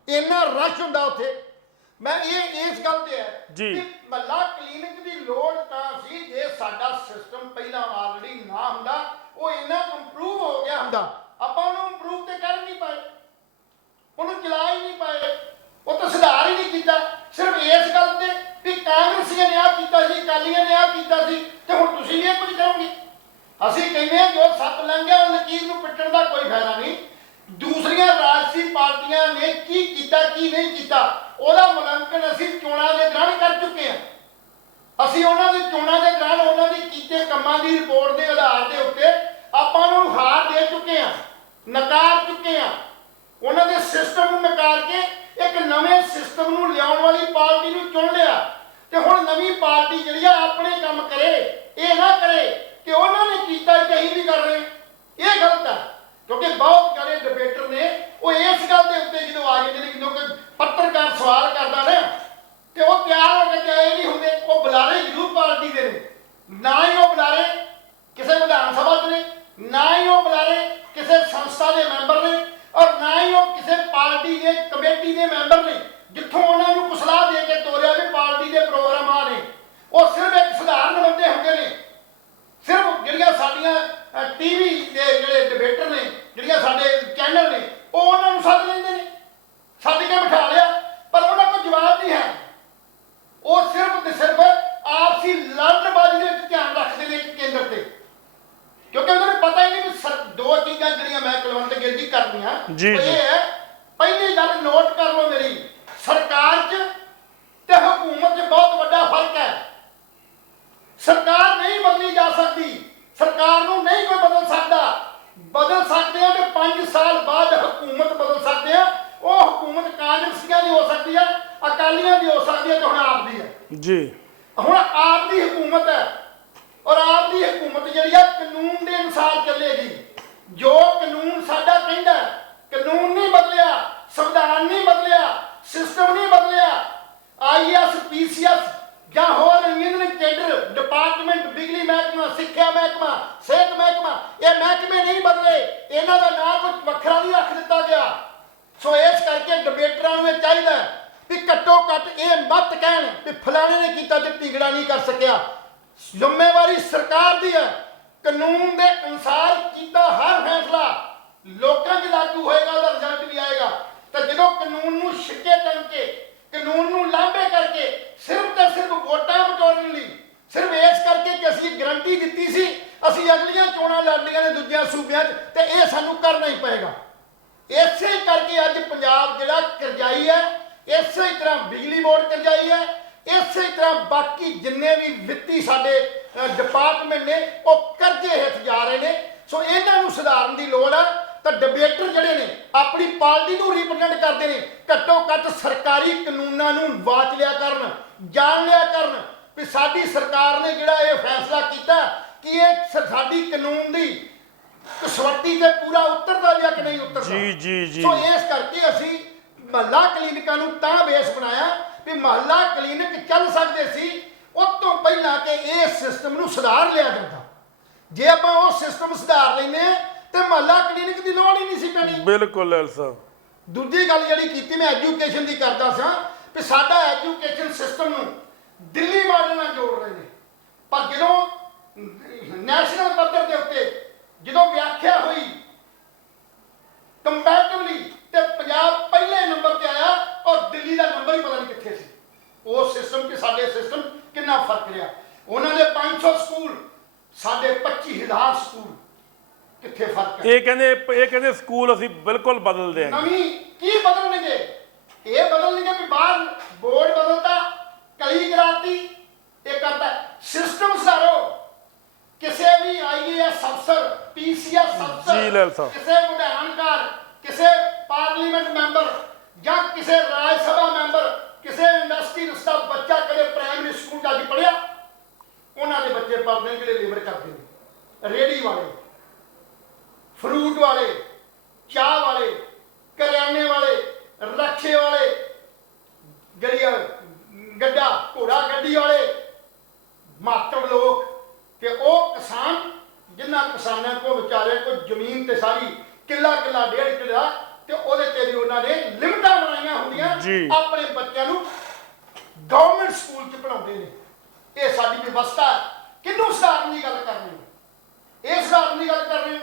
ਇੰਨਾ ਰਸ਼ ਹੁੰਦਾ ਉੱਥੇ। ਮੈਂ ਇਸ ਗੱਲ ਤੇ ਹੈ ਕਿ ਮਹੱਲਾ ਕਲੀਨਿਕ ਦੀ ਲੋੜ ਤਾਂ ਸੀ ਜੇ ਸਾਡਾ ਸਿਸਟਮ ਪਹਿਲਾਂ ਆਲਰੇਡੀ ਨਾ ਹੁੰਦਾ, ਉਹ ਇੰਨਾ ਇੰਪਰੂਵ ਹੋ ਗਿਆ ਹੁੰਦਾ। ਆਪਾਂ ਉਹਨੂੰ ਇੰਪਰੂਵ ਤੇ ਕਰ ਨਹੀਂ ਪਾਏ, ਉਹਨੂੰ ਚਲਾ ਹੀ ਨਹੀਂ ਪਾਏ, ਉਹ ਤਾਂ ਸੁਧਾਰ ਹੀ ਨਹੀਂ ਕੀਤਾ। ਸਿਰਫ ਇਸ ਗੱਲ ਤੇ ਵੀ ਕਾਂਗਰਸੀਆਂ ਨੇ ਆਹ ਕੀਤਾ ਸੀ, ਅਕਾਲੀਆਂ ਨੇ ਆਹ ਕੀਤਾ ਸੀ ਤੇ ਹੁਣ ਤੁਸੀਂ ਵੀ ਇਹ ਕੁਝ ਕਰੋਗੇ। ਅਸੀਂ ਕਹਿੰਦੇ ਹਾਂ ਜੋ ਸੱਤ ਲੰਘ ਗਿਆ ਲਕੀਰ ਨੂੰ ਪਿੱਟਣ ਦਾ ਕੋਈ ਫਾਇਦਾ ਨਹੀਂ। ਦੂਸਰੀਆਂ ਰਾਜਸੀ ਪਾਰਟੀਆਂ ਨੇ ਕੀ ਕੀਤਾ ਕੀ ਨਹੀਂ ਕੀਤਾ ਉਹਦਾ ਮੁਲਾਂਕਣ ਅਸੀਂ ਚੋਣਾਂ ਦੇ ਦੌਰਾਨ ਕਰ ਚੁੱਕੇ ਹਾਂ। ਅਸੀਂ ਉਹਨਾਂ ਦੇ ਚੋਣਾਂ ਦੇ ਦੌਰਾਨ ਉਹਨਾਂ ਦੇ ਕੀਤੇ ਕੰਮਾਂ ਦੀ ਰਿਪੋਰਟ ਦੇ ਆਧਾਰ ਦੇ ਉੱਤੇ ਆਪਾਂ ਨੂੰ ਹਾਰ ਦੇ ਚੁੱਕੇ ਹਾਂ, ਨਕਾਰ ਚੁੱਕੇ ਹਾਂ। ਉਹਨਾਂ ਦੇ ਸਿਸਟਮ ਨੂੰ ਨਕਾਰ ਕੇ ਇੱਕ ਨਵੇਂ ਸਿਸਟਮ ਨੂੰ ਲਿਆਉਣ ਵਾਲੀ ਪਾਰਟੀ ਨੂੰ ਚੁਣ ਲਿਆ ਤੇ ਹੁਣ ਨਵੀਂ ਪਾਰਟੀ ਜਿਹੜੀ ਆ ਆਪਣੇ ਕੰਮ ਕਰੇ, ਇਹ ਨਾ ਕਰੇ ਕਿ ਉਹਨਾਂ ਨੇ ਕੀਤਾ ਤੇ ਅਸੀਂ ਵੀ ਕਰ ਰਹੇ। ਇਹ ਗਲਤ ਹੈ ਕਿਉਂਕਿ ਬਹੁਤ ਸਾਰੇ ਡਿਬੇਟਰ ਨੇ ਉਹ ਇਸ ਗੱਲ ਦੇ ਉੱਤੇ ਜਦੋਂ ਆ ਜਾਂਦੇ ਨੇ, ਜਦੋਂ ਕੋਈ ਪੱਤਰਕਾਰ ਸਵਾਲ ਕਰਦਾ ਨਾ ਤੇ ਉਹ ਤਿਆਰ ਹੋ ਕੇ ਜਾਏ ਨਹੀਂ ਹੁੰਦੇ। ਉਹ ਬੁਲਾਰੇ ਜ਼ਰੂਰ ਪਾਰਟੀ ਦੇ ਨੇ, ਨਾ ਹੀ ਉਹ ਬੁਲਾਰੇ ਕਿਸੇ ਵਿਧਾਨ ਸਭਾ ਦੇ ਨੇ, ਨਾ ਹੀ ਉਹ ਬੁਲਾਰੇ ਕਿਸੇ ਸੰਸਥਾ ਦੇ ਮੈਂਬਰ ਨੇ, ਔਰ ਨਾ ਹੀ ਉਹ ਕਿਸੇ ਪਾਰਟੀ ਦੇ ਕਮੇਟੀ ਦੇ ਮੈਂਬਰ ਨੇ ਜਿੱਥੋਂ ਉਹਨਾਂ ਨੂੰ ਸਲਾਹ ਦੇ ਕੇ ਤੋਰਿਆ ਵੀ ਪਾਰਟੀ ਦੇ ਪ੍ਰੋਗਰਾਮ ਆ ਨੇ। ਉਹ ਸਿਰਫ ਇੱਕ ਸਧਾਰਨ ਬੰਦੇ ਹੁੰਦੇ ਨੇ। ਸਿਰਫ ਜਿਹੜੀਆਂ ਸਾਡੀਆਂ TV ਦੇ ਜਿਹੜੇ ਡਿਬੇਟਰ ਨੇ, ਜਿਹੜੀਆਂ ਸਾਡੇ ਚੈਨਲ ਨੇ, ਉਹ ਉਹਨਾਂ ਨੂੰ ਸੱਦ ਲੈਂਦੇ ਨੇ, ਸੱਦ ਕੇ ਬਿਠਾ ਲਿਆ, ਪਰ ਉਹਨਾਂ ਕੋਲ ਜਵਾਬ ਨਹੀਂ ਹੈ। ਉਹ ਸਿਰਫ ਤੇ ਸਿਰਫ ਆਪਸੀ ਲੜਨਬਾਜ਼ੀ ਦੇ ਵਿੱਚ ਧਿਆਨ ਰੱਖਦੇ ਨੇ ਇੱਕ ਕੇਂਦਰ ਤੇ, ਕਿਉਂਕਿ ਉਹਨਾਂ ਨੂੰ ਪਤਾ ਹੀ ਨਹੀਂ ਵੀ ਦੋ ਚੀਜ਼ਾਂ ਜਿਹੜੀਆਂ ਮੈਂ ਕੁਲਵੰਤ ਗਿੱਲ ਜੀ ਕਰਨੀਆਂ ਇਹ ਹੈ। ਪਹਿਲੀ ਗੱਲ ਨੋਟ ਕਰ ਲਓ ਮੇਰੀ, ਸਰਕਾਰ 'ਚ ਤੇ ਹਕੂਮਤ 'ਚ ਬਹੁਤ ਵੱਡਾ ਫਰਕ ਹੈ। ਸਰਕਾਰ ਨਹੀਂ ਬਦਲੀ ਜਾ ਸਕਦੀ, ਸਰਕਾਰ ਨੂੰ ਨਹੀਂ ਕੋਈ ਬਦਲ ਸਕਦਾ। ਬਦਲ ਸਕਦੇ ਆ ਤੇ 5 ਸਾਲ ਬਾਅਦ ਹਕੂਮਤ ਬਦਲ ਸਕਦੇ ਆ। ਉਹ ਹਕੂਮਤ ਕਾਂਗਰਸੀਆਂ ਦੀ ਹੋ ਸਕਦੀ ਹੈ, ਅਕਾਲੀਆਂ ਦੀ ਹੋ ਸਕਦੀ ਹੈ ਤੇ ਹੁਣ ਆਪ ਦੀ ਹੈ ਜੀ। ਹੁਣ ਆਪ ਦੀ ਹਕੂਮਤ ਹੈ ਔਰ ਆਪ ਦੀ ਹਕੂਮਤ ਜਿਹੜੀ ਆ ਕਾਨੂੰਨ ਦੇ ਅਨੁਸਾਰ ਚੱਲੇਗੀ। ਜੋ ਕਾਨੂੰਨ ਸਾਡਾ ਕਹਿੰਦਾ, ਕਾਨੂੰਨ ਨਹੀਂ ਬਦਲਿਆ, ਸੰਵਿਧਾਨ ਨਹੀਂ ਬਦਲਿਆ, ਸਿਸਟਮ ਨਹੀਂ ਬਦਲਿਆ। IAS PCS ਜਾਂ ਹੋਰ ਇੰਜੀਨੀਅਰਿੰਗ ਕੇਡਰ, ਡਿਪਾਰਟਮੈਂਟ, ਬਿਜਲੀ ਮਹਿਕਮਾ, ਸਿੱਖਿਆ ਮਹਿਕਮਾ, ਸਿਹਤ ਮਹਿਕਮਾ, ਇਹ ਮਹਿਕਮੇ ਨਹੀਂ ਬਦਲੇ। ਇਹਨਾਂ ਦਾ ਨਾਂ ਕੁਝ ਵੱਖਰਾ ਨਹੀਂ ਰੱਖ ਦਿੱਤਾ ਗਿਆ। ਸੋ ਇਸ ਕਰਕੇ ਡਿਬੇਟਰਾਂ ਨੂੰ ਇਹ ਚਾਹੀਦਾ ਵੀ ਘੱਟੋ ਘੱਟ ਇਹ ਮਤ ਕਹਿਣ ਵੀ ਫਲਾਣੇ ਨੇ ਕੀਤਾ ਤੇ ਢੀਂਗੜਾ ਨਹੀਂ ਕਰ ਸਕਿਆ। ਜ਼ਿੰਮੇਵਾਰੀ ਸਰਕਾਰ ਦੀ ਹੈ। ਕਾਨੂੰਨ ਦੇ ਅਨੁਸਾਰ ਕੀਤਾ ਹਰ ਫੈਸਲਾ ਲੋਕਾਂ 'ਚ ਲਾਗੂ ਹੋਏਗਾ, ਉਹਦਾ ਰਿਜ਼ਲਟ ਵੀ ਆਏਗਾ। ਤੇ ਜਦੋਂ ਕਾਨੂੰਨ ਨੂੰ ਛਿੱਕੇ ਟੰਗ ਕੇ ਕਾਨੂੰਨ ਨੂੰ ਲਾਂਭੇ ਕਰਕੇ ਸਿਰਫ ਤੇ ਸਿਰਫ ਵੋਟਾਂ ਬਟੋਰਨ ਲਈ, ਸਿਰਫ ਇਸ ਕਰਕੇ ਕਿ ਅਸੀਂ ਗਰੰਟੀ ਦਿੱਤੀ ਸੀ ਅਸੀਂ ਅਗਲੀਆਂ ਚੋਣਾਂ ਲੜਨੀਆਂ ਨੇ ਦੂਜਿਆਂ ਸੂਬਿਆਂ 'ਚ ਤੇ ਇਹ ਸਾਨੂੰ ਕਰਨਾ ਹੀ ਪਏਗਾ। ਇਸੇ ਕਰਕੇ ਅੱਜ ਪੰਜਾਬ ਜਿਹੜਾ ਕਰਜ਼ਾਈ ਹੈ, ਇਸੇ ਤਰ੍ਹਾਂ ਬਿਜਲੀ ਬੋਰਡ ਕਰਜ਼ਾਈ ਹੈ, ਇਸੇ ਤਰ੍ਹਾਂ ਬਾਕੀ ਜਿੰਨੇ ਵੀ ਵਿੱਤੀ ਸਾਡੇ ਡਿਪਾਰਟਮੈਂਟ ਨੇ ਉਹ ਕਰਜ਼ੇ ਹੇਠ ਜਾ ਰਹੇ ਨੇ। ਸੋ ਇਹਨਾਂ ਨੂੰ ਸੁਧਾਰਨ ਦੀ ਲੋੜ ਹੈ। ਤਾਂ ਡਿਬੇਟਰ ਜਿਹੜੇ ਨੇ ਆਪਣੀ ਪਾਰਟੀ ਨੂੰ ਰਿਪਰੈਜ਼ੈਂਟ ਕਰਦੇ ਨੇ, ਘੱਟੋ ਘੱਟ ਸਰਕਾਰੀ ਕਾਨੂੰਨਾਂ ਨੂੰ ਵਾਚ ਲਿਆ ਕਰਨ, ਜਾਣ ਲਿਆ ਕਰਨ ਵੀ ਸਾਡੀ ਸਰਕਾਰ ਨੇ ਜਿਹੜਾ ਇਹ ਫੈਸਲਾ ਕੀਤਾ ਕਿ ਇਹ ਸਾਡੀ ਕਾਨੂੰਨ ਦੀ ਕਸਵੱਟੀ ਤੇ ਪੂਰਾ ਉਤਰਦਾ ਜਾਂ ਕਿ ਨਹੀਂ ਉਤਰਦਾ। ਜੀ ਜੀ ਜੀ। ਸੋ ਇਸ ਕਰਕੇ ਅਸੀਂ ਮਹੱਲਾ ਕਲੀਨਿਕਾਂ ਨੂੰ ਤਾਂ ਬੇਸ ਬਣਾਇਆ ਵੀ ਮਹੱਲਾ ਕਲੀਨਿਕ ਚੱਲ ਸਕਦੇ ਸੀ ਉਸ ਤੋਂ ਪਹਿਲਾਂ ਕਿ ਇਹ ਸਿਸਟਮ ਨੂੰ ਸੁਧਾਰ ਲਿਆ ਜਾਂਦਾ। ਜੇ ਆਪਾਂ ਉਹ ਸਿਸਟਮ ਸੁਧਾਰ ਲੈਨੇ ਤੇ ਮਹੱਲਾ ਕਲੀਨਿਕ ਦੀ ਲੋੜ ਹੀ ਨਹੀਂ ਸੀ ਪੈਣੀ। ਬਿਲਕੁਲ ਲੈਲ ਸਾਹਿਬ। ਦੂਜੀ ਗੱਲ ਜਿਹੜੀ ਕੀਤੀ ਮੈਂ ਐਜੂਕੇਸ਼ਨ ਦੀ ਕਰਦਾ ਸਾਂ ਵੀ ਸਾਡਾ ਐਜੂਕੇਸ਼ਨ ਸਿਸਟਮ ਨੂੰ ਦਿੱਲੀ ਮਾਡਲ ਨਾਲ ਜੋੜ ਰਹੇ ਨੇ, ਪਰ ਜਦੋਂ ਨੈਸ਼ਨਲ ਪੱਧਰ ਦੇ ਉੱਤੇ ਜਦੋਂ ਵਿਆਖਿਆ ਹੋਈ ਕੰਪੈਰੀਟਿਵਲੀ ਤੇ ਪੰਜਾਬ ਪਹਿਲੇ ਨੰਬਰ ਤੇ ਆਇਆ ਔਰ ਦਿੱਲੀ ਦਾ ਨੰਬਰ ਹੀ ਪਤਾ ਨਹੀਂ ਕਿੱਥੇ ਸੀ। ਉਹ ਸਿਸਟਮ ਤੇ ਸਾਡੇ ਸਿਸਟਮ ਕਿੰਨਾ ਫਰਕ ਰਿਹਾ। ਉਹਨਾਂ ਦੇ 500 ਸਕੂਲ, ਸਾਡੇ 25,000 ਸਕੂਲ, ਕਿੱਥੇ ਫਰਕ ਹੈ। ਇਹ ਕਹਿੰਦੇ ਸਕੂਲ ਅਸੀਂ ਬਿਲਕੁਲ ਬਦਲ ਦਿਆਂਗੇ। ਨਵੀਂ ਕੀ ਬਦਲਣਗੇ? ਇਹ ਬਦਲਣਗੇ ਵੀ ਬਾਹਰ ਬੋਰਡ ਬਦਲਦਾ, ਕਲੀ ਕਰਾਤੀ, ਇਹ ਕਰਦਾ। ਸਿਸਟਮ ਸੁਧਾਰੋ। ਕਿਸੇ ਵੀ IAS ਅਫਸਰ, PCS ਅਫਸਰ, ਕਿਸੇ ਵਿਧਾਨਕਾਰ, ਕਿਸੇ ਪਾਰਲੀਮੈਂਟ ਮੈਂਬਰ ਜਾਂ ਕਿਸੇ ਰਾਜ ਸਭਾ ਮੈਂਬਰ, ਕਿਸੇ ਇੰਡਸਟਰੀ ਦਾ ਬੱਚਾ ਕਦੇ ਪ੍ਰਾਇਮਰੀ ਸਕੂਲ ਜਾ ਕੇ ਪੜ੍ਹਿਆ? ਉਹਨਾਂ ਦੇ ਬੱਚੇ ਪੜ੍ਹਦੇ ਨੇ ਜਿਹੜੇ ਲੇਬਰ ਕਰਦੇ ਨੇ, ਰੇਹੜੀ ਵਾਲੇ, ਫਰੂਟ ਵਾਲੇ, ਚਾਹ ਵਾਲੇ, ਕਰਿਆਨੇ ਵਾਲੇ, ਰਕਸ਼ੇ ਵਾਲੇ, ਗੱਡਾ ਘੋੜਾ ਗੱਡੀ ਵਾਲੇ, ਮਾਤੜ ਲੋਕ ਤੇ ਉਹ ਕਿਸਾਨ ਜਿਨ੍ਹਾਂ ਕਿਸਾਨਾਂ ਕੋਲ ਵਿਚਾਰੇ ਕੋਈ ਜ਼ਮੀਨ ਤੇ ਸਾਰੀ ਕਿੱਲਾ ਕਿੱਲਾ 1.5 ਕਿੱਲਾ ਤੇ ਉਹਦੇ ਤੇ ਵੀ ਉਹਨਾਂ ਨੇ ਲਿਮਟਾਂ ਬਣਾਈਆਂ ਹੁੰਦੀਆਂ, ਆਪਣੇ ਬੱਚਿਆਂ ਨੂੰ ਗਵਰਨਮੈਂਟ ਸਕੂਲ 'ਚ ਪੜ੍ਹਾਉਂਦੇ ਨੇ। ਇਹ ਸਾਡੀ ਵਿਵਸਥਾ ਕਿਹਨੂੰ ਸੁਧਾਰਨ ਦੀ ਗੱਲ ਕਰਨੀ? ਇਹ ਸੁਧਾਰਨ ਦੀ ਗੱਲ ਕਰਨੀ,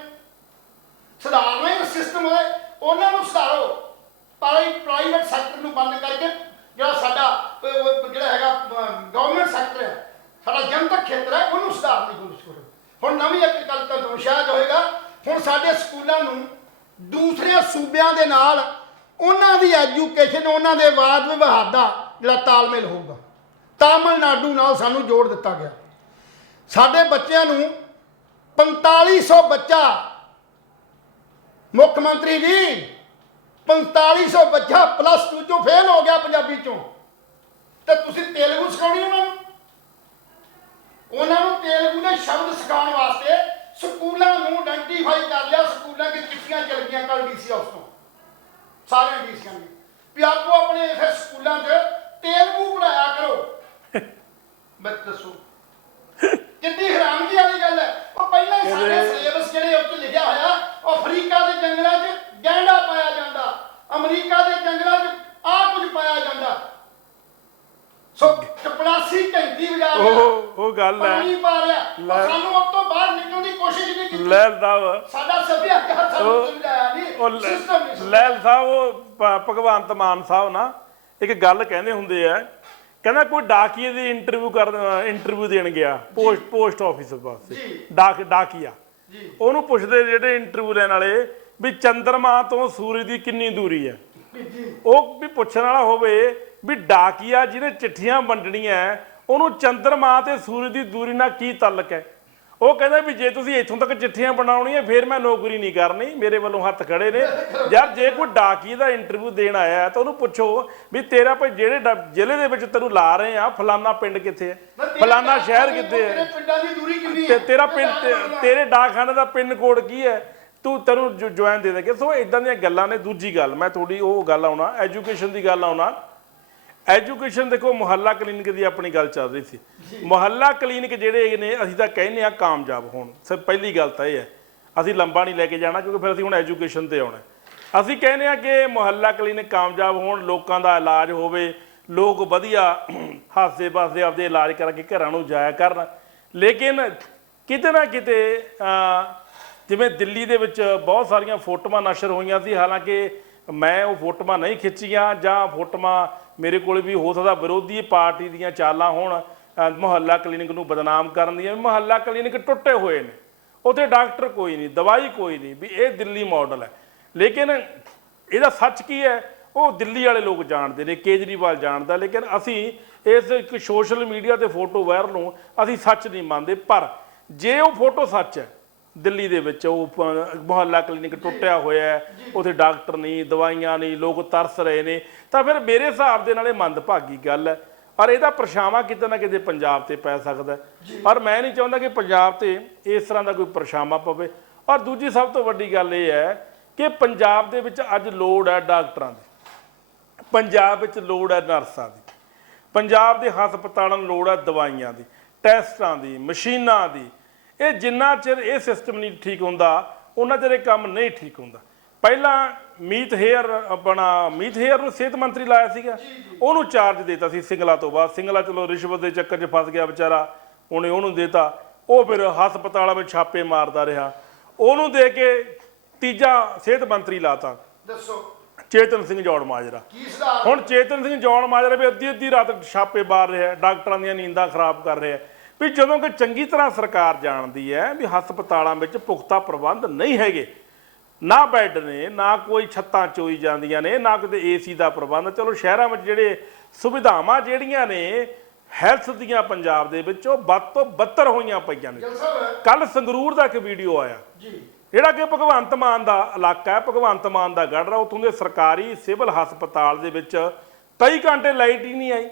ਸੁਧਾਰਨਾ ਹੀ ਸਿਸਟਮ ਹੋਏ ਉਹਨਾਂ ਨੂੰ ਸੁਧਾਰੋ। ਪ੍ਰਾਈਵੇਟ ਸੈਕਟਰ ਨੂੰ ਬੰਦ ਕਰਕੇ ਜਿਹੜਾ ਸਾਡਾ ਜਿਹੜਾ ਹੈਗਾ ਗਵਰਨਮੈਂਟ ਸੈਕਟਰ ਹੈ, ਸਾਡਾ ਜਨਤਕ ਖੇਤਰ ਹੈ, ਉਹਨੂੰ ਸੁਧਾਰਨ ਦੀ ਕੋਸ਼ਿਸ਼ ਕਰੋ। ਹੁਣ ਨਵੀਂ ਇੱਕ ਗੱਲ ਤਾਂ ਦੁਸ਼ਾਇਦ ਹੋਏਗਾ, ਹੁਣ ਸਾਡੇ ਸਕੂਲਾਂ ਨੂੰ ਦੂਸਰੇ ਸੂਬਿਆਂ ਦੇ ਨਾਲ ਉਹਨਾਂ ਦੀ ਐਜੂਕੇਸ਼ਨ, ਉਹਨਾਂ ਦੇ ਵਾਦ ਵਿਵਹਾਰ ਦਾ ਜਿਹੜਾ ਤਾਲਮੇਲ ਹੋਊਗਾ। ਤਾਮਿਲਨਾਡੂ ਨਾਲ ਸਾਨੂੰ ਜੋੜ ਦਿੱਤਾ ਗਿਆ। ਸਾਡੇ ਬੱਚਿਆਂ ਨੂੰ 4500 ਬੱਚਾ, ਮੁੱਖ ਮੰਤਰੀ ਜੀ 4500 ਬੱਚਾ +2 ਚੋਂ ਫੇਲ ਹੋ ਗਿਆ ਪੰਜਾਬੀ ਚੋਂ, ਤੇ ਤੁਸੀਂ ਤੇਲਗੂ ਸਿਖਾਉਣੀ ਉਹਨਾਂ ਨੂੰ? ਉਹਨਾਂ ਨੂੰ ਤੇਲਗੂ ਦੇ ਸ਼ਬਦ ਸਿਖਾਉਣ ਵਾਸਤੇ ਸਕੂਲਾਂ ਨੂੰ ਆਇਡੈਂਟੀਫਾਈ ਕਰ ਲਿਆ। ਸਕੂਲਾਂ ਦੀ ਚਿੱਠੀਆਂ ਚੱਲ ਗਈਆਂ ਕੱਲ DC ਹਾਊਸ ਤੋਂ, ਸਾਰੇ DCਆਂ ਨੇ ਵੀ ਆਪੋ ਆਪਣੇ ਫਿਰ ਸਕੂਲਾਂ 'ਚ ਤੇਲਗੂ ਪੜ੍ਹਾਇਆ ਕਰੋ। ਮੈਂ ਦੱਸੋ ਕਿੰਨੀ ਹੈਰਾਨਗੀ ਵਾਲੀ ਗੱਲ ਹੈ। ਉਹ ਪਹਿਲਾਂ ਹੀ ਸਾਡੇ ਸਿਲੇਬਸ ਜਿਹੜੇ ਉੱਤੇ ਲਿਖਿਆ ਹੋਇਆ, ਉਹ ਅਫਰੀਕਾ ਦੇ ਜੰਗਲਾਂ 'ਚ ਗੈਂਡਾ ਪਾਇਆ ਜਾਂਦਾ, ਅਮਰੀਕਾ ਦੇ ਜੰਗਲਾਂ 'ਚ ਆਹ ਕੁਝ ਪਾਇਆ ਜਾਂਦਾ। ਸੋ ਚਪੜਾਸੀ ਘੰਟੀ ਵਜਾ ਰਿਹਾ, ਉਹ ਗੱਲ ਹੈ ਪਾਣੀ ਪਾ ਰਿਹਾ, ਸਾਨੂੰ ਉਸ ਤੋਂ ਬਾਹਰ ਨਿਕਲਣ ਦੀ ਕੋਸ਼ਿਸ਼ ਨਹੀਂ ਕੀਤੀ। ਲੈਲ ਸਾਹਿਬ, ਸਾਡਾ ਸੱਭਿਆਚਾਰ ਸਾਨੂੰ ਸਮਝਾਇਆ ਨਹੀਂ, ਸਿਸਟਮ ਨਹੀਂ। ਲੈਲ ਸਾਹਿਬ, ਉਹ ਭਗਵੰਤ ਮਾਨ ਸਾਹਿਬ ਨਾ ਇੱਕ ਗੱਲ ਕਹਿੰਦੇ ਹੁੰਦੇ ਆ, ਕਹਿੰਦਾ ਕੋਈ ਡਾਕੀਏ ਦੀ ਇੰਟਰਵਿਊ ਦੇਣ ਗਿਆ ਪੋਸਟ ਆਫਿਸ ਪਾਸੇ, ਡਾਕੀਆ ਉਹਨੂੰ ਪੁੱਛਦੇ ਜਿਹੜੇ ਇੰਟਰਵਿਊ ਲੈਣ ਵਾਲੇ ਵੀ ਚੰਦਰਮਾ ਤੋਂ ਸੂਰਜ ਦੀ ਕਿੰਨੀ ਦੂਰੀ ਹੈ। ਉਹ ਵੀ ਪੁੱਛਣ ਵਾਲਾ ਹੋਵੇ ਵੀ ਡਾਕੀਆ ਜਿਹਨੇ ਚਿੱਠੀਆਂ ਵੰਡਣੀਆਂ ਉਹਨੂੰ ਚੰਦਰਮਾ ਤੇ ਸੂਰਜ ਦੀ ਦੂਰੀ ਨਾਲ ਕੀ ਤਾਲੁਕ ਹੈ। ਉਹ ਕਹਿੰਦਾ ਵੀ ਜੇ ਤੁਸੀਂ ਇੱਥੋਂ ਤੱਕ ਚਿੱਠੀਆਂ ਬਣਾਉਣੀਆਂ ਫਿਰ ਮੈਂ ਨੌਕਰੀ ਨਹੀਂ ਕਰਨੀ, ਮੇਰੇ ਵੱਲੋਂ ਹੱਥ ਖੜੇ ਨੇ। ਯਾਰ ਜੇ ਕੋਈ ਡਾਕੀ ਦਾ ਇੰਟਰਵਿਊ ਦੇਣ ਆਇਆ ਤਾਂ ਉਹਨੂੰ ਪੁੱਛੋ ਵੀ ਤੇਰਾ ਭਾਈ ਜਿਹੜੇ ਜ਼ਿਲ੍ਹੇ ਦੇ ਵਿੱਚ ਤੈਨੂੰ ਲਾ ਰਹੇ ਆ ਫਲਾਨਾ ਪਿੰਡ ਕਿੱਥੇ ਹੈ, ਫਲਾਨਾ ਸ਼ਹਿਰ ਕਿੱਥੇ ਹੈ, ਤੇ ਤੇਰਾ ਪਿੰਡ, ਤੇਰੇ ਡਾਕਖਾਨੇ ਦਾ ਪਿੰਨ ਕੋਡ ਕੀ ਹੈ, ਤੈਨੂੰ ਜੁਆਇਨ ਦੇ ਦੇਗੇ। ਸੋ ਇਦਾਂ ਦੀਆਂ ਗੱਲਾਂ ਨੇ। ਦੂਜੀ ਗੱਲ ਮੈਂ ਥੋੜੀ ਉਹ ਗੱਲ ਆਉਣਾ, ਐਜੂਕੇਸ਼ਨ ਦੀ ਗੱਲ ਆਉਣਾ। ਐਜੂਕੇਸ਼ਨ ਦੇਖੋ, ਮੁਹੱਲਾ ਕਲੀਨਿਕ ਦੀ ਆਪਣੀ ਗੱਲ ਚੱਲ ਰਹੀ ਸੀ। ਮੁਹੱਲਾ ਕਲੀਨਿਕ ਜਿਹੜੇ ਨੇ ਅਸੀਂ ਤਾਂ ਕਹਿੰਦੇ ਆ ਕਾਮਯਾਬ ਹੋਣ। ਸਭ ਪਹਿਲੀ ਗੱਲ ਤਾਂ ਇਹ ਹੈ, ਅਸੀਂ ਲੰਬਾ ਨਹੀਂ ਲੈ ਕੇ ਜਾਣਾ ਕਿਉਂਕਿ ਫਿਰ ਅਸੀਂ ਹੁਣ ਐਜੂਕੇਸ਼ਨ ਤੇ ਆਉਣਾ। ਅਸੀਂ ਕਹਿੰਦੇ ਆ ਕਿ ਮੁਹੱਲਾ ਕਲੀਨਿਕ ਕਾਮਯਾਬ ਹੋਣ, ਲੋਕਾਂ ਦਾ ਇਲਾਜ ਹੋਵੇ, ਲੋਕ ਵਧੀਆ ਹਾਸੇ ਪਾਸੇ ਆਪਦੇ ਇਲਾਜ ਕਰਕੇ ਘਰਾਂ ਨੂੰ ਜਾਇਆ ਕਰਨ। ਲੇਕਿਨ ਕਿਤੇ ਨਾ ਕਿਤੇ ਜਿਵੇਂ ਦਿੱਲੀ ਦੇ ਵਿੱਚ ਬਹੁਤ ਸਾਰੀਆਂ ਫੋਟੋਆਂ ਨਸ਼ਰ ਹੋਈਆਂ ਸੀ, ਹਾਲਾਂਕਿ ਮੈਂ ਉਹ ਫੋਟੋਆਂ ਨਹੀਂ ਖਿੱਚੀਆਂ ਜਾਂ ਫੋਟੋਆਂ ਮੇਰੇ ਕੋਲ ਵੀ ਹੋ ਸਕਦਾ ਵਿਰੋਧੀ ਪਾਰਟੀ ਦੀਆਂ ਚਾਲਾਂ ਹੋਣ ਮੁਹੱਲਾ ਕਲੀਨਿਕ ਨੂੰ ਬਦਨਾਮ ਕਰਨ ਦੀਆਂ। ਮੁਹੱਲਾ ਕਲੀਨਿਕ ਟੁੱਟੇ ਹੋਏ ਨੇ, ਉੱਥੇ ਡਾਕਟਰ ਕੋਈ ਨਹੀਂ, ਦਵਾਈ ਕੋਈ ਨਹੀਂ, ਵੀ ਇਹ ਦਿੱਲੀ ਮਾਡਲ ਹੈ। ਲੇਕਿਨ ਇਹਦਾ ਸੱਚ ਕੀ ਹੈ ਉਹ ਦਿੱਲੀ ਵਾਲੇ ਲੋਕ ਜਾਣਦੇ ਨੇ, ਕੇਜਰੀਵਾਲ ਜਾਣਦਾ। ਲੇਕਿਨ ਅਸੀਂ ਇਸ ਇੱਕ ਸੋਸ਼ਲ ਮੀਡੀਆ ਤੇ ਫੋਟੋ ਵਾਇਰਲ ਨੂੰ ਅਸੀਂ ਸੱਚ ਨਹੀਂ ਮੰਨਦੇ। ਪਰ ਜੇ ਉਹ ਫੋਟੋ ਸੱਚ ਹੈ, ਦਿੱਲੀ ਦੇ ਵਿੱਚ ਉਹ ਮੁਹੱਲਾ ਕਲੀਨਿਕ ਟੁੱਟਿਆ ਹੋਇਆ ਹੈ, ਉੱਥੇ ਡਾਕਟਰ ਨਹੀਂ, ਦਵਾਈਆਂ ਨਹੀਂ, ਲੋਕ ਤਰਸ ਰਹੇ ਨੇ, ਤਾਂ ਫਿਰ ਮੇਰੇ ਹਿਸਾਬ ਦੇ ਨਾਲ ਇਹ ਮੰਦਭਾਗੀ ਗੱਲ ਹੈ। ਔਰ ਇਹਦਾ ਪਰਛਾਵਾਂ ਕਿਤੇ ਨਾ ਕਿਤੇ ਪੰਜਾਬ ਤੇ ਪੈ ਸਕਦਾ। ਪਰ ਮੈਂ ਨਹੀਂ ਚਾਹੁੰਦਾ ਕਿ ਪੰਜਾਬ ਤੇ ਇਸ ਤਰ੍ਹਾਂ ਦਾ ਕੋਈ ਪਰਛਾਵਾਂ ਪਵੇ। ਔਰ ਦੂਜੀ ਸਭ ਤੋਂ ਵੱਡੀ ਗੱਲ ਇਹ ਹੈ ਕਿ ਪੰਜਾਬ ਦੇ ਵਿੱਚ ਅੱਜ ਲੋੜ ਹੈ ਡਾਕਟਰਾਂ ਦੀ, ਪੰਜਾਬ ਵਿੱਚ ਲੋੜ ਹੈ ਨਰਸਾਂ ਦੀ, ਪੰਜਾਬ ਦੇ ਹਸਪਤਾਲਾਂ ਨੂੰ ਲੋੜ ਹੈ ਦਵਾਈਆਂ ਦੀ, ਟੈਸਟਾਂ ਦੀ, ਮਸ਼ੀਨਾਂ ਦੀ। ਇਹ ਜਿੰਨਾ ਚਿਰ ਇਹ ਸਿਸਟਮ ਨਹੀਂ ਠੀਕ ਹੁੰਦਾ ਉਹਨਾਂ ਚਿਰ ਇਹ ਕੰਮ ਨਹੀਂ ਠੀਕ ਹੁੰਦਾ। ਪਹਿਲਾਂ ਮੀਤ ਹੇਅਰ ਨੂੰ ਸਿਹਤ ਮੰਤਰੀ ਲਾਇਆ ਸੀਗਾ, ਉਹਨੂੰ ਚਾਰਜ ਦੇਤਾ ਸੀ ਸਿੰਗਲਾ ਤੋਂ ਬਾਅਦ। ਸਿੰਗਲਾ ਚਲੋ ਰਿਸ਼ਵਤ ਦੇ ਚੱਕਰ 'ਚ ਫਸ ਗਿਆ ਵਿਚਾਰਾ, ਉਹਨੇ ਉਹਨੂੰ ਦੇਤਾ, ਉਹ ਫਿਰ ਹਸਪਤਾਲਾਂ ਵਿੱਚ ਛਾਪੇ ਮਾਰਦਾ ਰਿਹਾ। ਉਹਨੂੰ ਦੇ ਕੇ ਤੀਜਾ ਸਿਹਤ ਮੰਤਰੀ ਲਾਤਾ, ਦੱਸੋ ਚੇਤਨ ਸਿੰਘ ਜੌੜ ਮਾਜਰਾ। ਹੁਣ ਚੇਤਨ ਸਿੰਘ ਜੌੜ ਮਾਜਰਾ ਵੀ ਅੱਧੀ ਰਾਤ ਛਾਪੇ ਮਾਰ ਰਿਹਾ, ਡਾਕਟਰਾਂ ਦੀਆਂ ਨੀਂਦਾਂ ਖਰਾਬ ਕਰ ਰਿਹਾ। ਵੀ ਜਦੋਂ ਕਿ ਚੰਗੀ ਤਰ੍ਹਾਂ ਸਰਕਾਰ ਜਾਣਦੀ ਹੈ ਵੀ ਹਸਪਤਾਲਾਂ ਵਿੱਚ ਪੁਖਤਾ ਪ੍ਰਬੰਧ ਨਹੀਂ ਹੈਗੇ, ਨਾ ਬੈੱਡ ਨੇ, ਨਾ ਕੋਈ ਛੱਤਾਂ ਚੋਈ ਜਾਂਦੀਆਂ ਨੇ, ਨਾ ਕਿਤੇ ਏਸੀ ਦਾ ਪ੍ਰਬੰਧ। ਚਲੋ ਸ਼ਹਿਰਾਂ ਵਿੱਚ ਜਿਹੜੇ ਸੁਵਿਧਾਵਾਂ ਜਿਹੜੀਆਂ ਨੇ ਹੈਲਥ ਦੀਆਂ ਪੰਜਾਬ ਦੇ ਵਿੱਚ ਉਹ ਵੱਧ ਤੋਂ ਬੱਤਰ ਹੋਈਆਂ ਪਈਆਂ ਨੇ। ਕੱਲ ਸੰਗਰੂਰ ਦਾ ਇੱਕ ਵੀਡੀਓ ਆਇਆ ਜਿਹੜਾ ਕਿ ਭਗਵੰਤ ਮਾਨ ਦਾ ਇਲਾਕਾ ਹੈ, ਭਗਵੰਤ ਮਾਨ ਦਾ ਗੜ੍ਹ, ਉੱਥੋਂ ਦੇ ਸਰਕਾਰੀ ਸਿਵਲ ਹਸਪਤਾਲ ਦੇ ਵਿੱਚ 23 ਘੰਟੇ ਲਾਈਟ ਹੀ ਨਹੀਂ ਆਈ।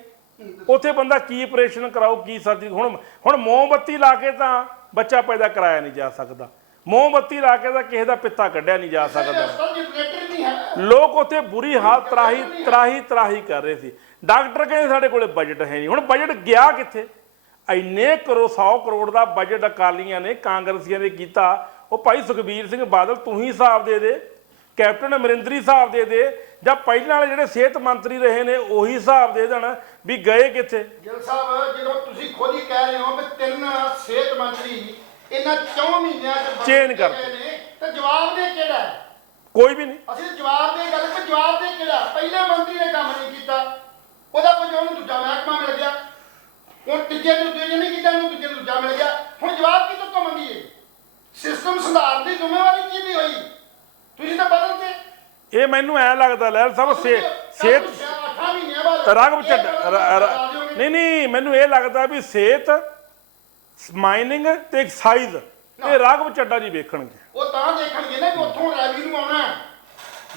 ਉੱਥੇ ਬੰਦਾ ਕੀ ਆਪਰੇਸ਼ਨ ਕਰਾਓ, ਕੀ ਸਰਜਰੀ। ਹੁਣ ਮੋਮਬੱਤੀ ਲਾ ਕੇ ਤਾਂ ਬੱਚਾ ਪੈਦਾ ਕਰਾਇਆ ਨਹੀਂ ਜਾ ਸਕਦਾ, ਮੋਮਬੱਤੀ ਲਾ ਕੇ ਤਾਂ ਕਿਸੇ ਦਾ ਪਿੱਤਾ ਕੱਢਿਆ ਨਹੀਂ ਜਾ ਸਕਦਾ। ਲੋਕ ਉੱਥੇ ਬੁਰੀ ਹਾਲਤ ਤਰਾਹੀ ਕਰ ਰਹੇ ਸੀ। ਡਾਕਟਰ ਕਹਿੰਦੇ ਸਾਡੇ ਕੋਲੇ ਬਜਟ ਹੈ ਨਹੀਂ। ਹੁਣ ਬਜਟ ਗਿਆ ਕਿੱਥੇ? ਇੰਨੇ 100 ਕਰੋੜ ਦਾ ਬਜਟ ਅਕਾਲੀਆਂ ਨੇ, ਕਾਂਗਰਸੀਆਂ ਨੇ ਕੀਤਾ। ਉਹ ਭਾਈ ਸੁਖਬੀਰ ਸਿੰਘ ਬਾਦਲ ਤੂੰ ਹੀ ਹਿਸਾਬ ਦੇ ਦੇ, ਕੈਪਟਨ ਅਮਰਿੰਦਰੀ ਹਿਸਾਬ ਦੇ ਦੇ, ਜਾਂ ਪਹਿਲਾਂ ਵਾਲੇ ਜਿਹੜੇ ਸਿਹਤ ਮੰਤਰੀ ਰਹੇ ਨੇ ਉਹੀ ਹਿਸਾਬ ਦੇ ਦੇਣ ਵੀ ਗਏ ਕਿੱਥੇ। ਗਿੱਲ ਸਾਹਿਬ ਜਦੋਂ ਤੁਸੀਂ ਖੁਦ ਹੀ ਕਹਿ ਰਹੇ ਹੋ ਵੀ 3 ਸਿਹਤ ਮੰਤਰੀ ਇਹਨਾਂ 4 ਮਹੀਨਿਆਂ ਚ ਚੇਂਜ ਕਰਤੇ ਨੇ, ਤਾਂ ਜਵਾਬ ਦੇ ਕਿਹੜਾ? ਕੋਈ ਵੀ ਨਹੀਂ। ਅਸੀਂ ਜਵਾਬ ਦੇ ਗੱਲ ਪਰ ਜਵਾਬ ਦੇ ਕਿਹੜਾ? ਪਹਿਲੇ ਮੰਤਰੀ ਨੇ ਕੰਮ ਨਹੀਂ ਕੀਤਾ, ਉਹਦਾ ਕੋਈ ਉਹਨੂੰ ਦੂਜਾ ਮਹਿਕਮਾ ਮਿਲ ਗਿਆ। ਹੁਣ ਤੀਜੇ ਨੂੰ ਦੂਜੇ ਨਹੀਂ ਕੀਤਾ, ਉਹਨੂੰ ਦੂਜੇ ਨੂੰ ਦੂਜਾ ਮਿਲ ਗਿਆ। ਹੁਣ ਜਵਾਬ ਕਿਹਦੇ ਤੋਂ ਮੰਗੀਏ? ਸਿਸਟਮ ਸੁਧਾਰਨ ਦੀ ਜ਼ਿੰਮੇਵਾਰੀ ਕਿਹਦੀ ਹੋਈ? ਤੁਸੀਂ ਤਾਂ ਬਦਲਦੇ। ਇਹ ਮੈਨੂੰ ਐ ਲੱਗਦਾ ਲਹਿਲ ਸਾਹਿਬ ਸਿਹਤ ਰਾਘਵ ਚੱਡਾ ਨਹੀਂ ਮੈਨੂੰ ਇਹ ਲੱਗਦਾ ਵੀ ਸਿਹਤ, ਮਾਈਨਿੰਗ ਤੇ ਐਕਸਾਈਜ਼ ਇਹ ਰਾਘਵ ਚੱਡਾ ਜੀ ਵੇਖਣਗੇ। ਉਹ ਤਾਂ ਦੇਖਣਗੇ ਨਾ ਕਿ ਉੱਥੋਂ ਰੈਵਨਿਊ ਆਉਣਾ।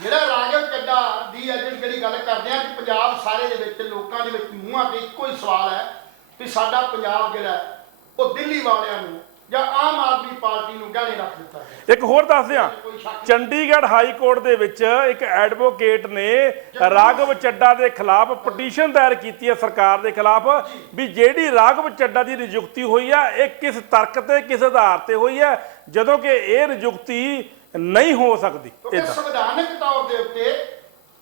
ਜਿਹੜਾ ਰਾਘਵ ਚੱਡਾ ਦੀ ਅੱਜ ਜਿਹੜੀ ਗੱਲ ਕਰਦੇ ਆ ਕਿ ਪੰਜਾਬ ਸਾਰੇ ਦੇ ਵਿੱਚ ਲੋਕਾਂ ਦੇ ਵਿੱਚ ਮੂੰਹਾਂ ਤੇ ਇੱਕੋ ਹੀ ਸਵਾਲ ਹੈ ਵੀ ਸਾਡਾ ਪੰਜਾਬ ਜਿਹੜਾ ਉਹ ਦਿੱਲੀ ਵਾਲਿਆਂ ਨੂੰ ਜਾਂ ਆਮ ਆਦਮੀ ਪਾਰਟੀ ਨੂੰ ਗਹਿਣੇ ਰੱਖ ਦਿੱਤਾ ਹੈ। ਇੱਕ ਹੋਰ ਦੱਸ ਦਿਆਂ, ਚੰਡੀਗੜ੍ਹ ਹਾਈ ਕੋਰਟ ਦੇ ਵਿੱਚ ਇੱਕ ਐਡਵੋਕੇਟ ਨੇ ਰਾਘਵ ਚੱਡਾ ਦੇ ਖਿਲਾਫ ਪਟੀਸ਼ਨ ਦਾਇਰ ਕੀਤੀ ਹੈ ਸਰਕਾਰ ਦੇ ਖਿਲਾਫ ਵੀ ਜਿਹੜੀ ਰਾਘਵ ਚੱਡਾ ਦੀ ਨਿਯੁਕਤੀ ਹੋਈ ਹੈ ਇਹ ਕਿਸ ਤਰਕ ਤੇ ਕਿਸ ਆਧਾਰ ਤੇ ਹੋਈ ਹੈ, ਜਦੋਂ ਕਿ ਇਹ ਨਿਯੁਕਤੀ ਨਹੀਂ ਹੋ ਸਕਦੀ। ਸੰਵਿਧਾਨਕ ਤੌਰ ਦੇ ਉੱਤੇ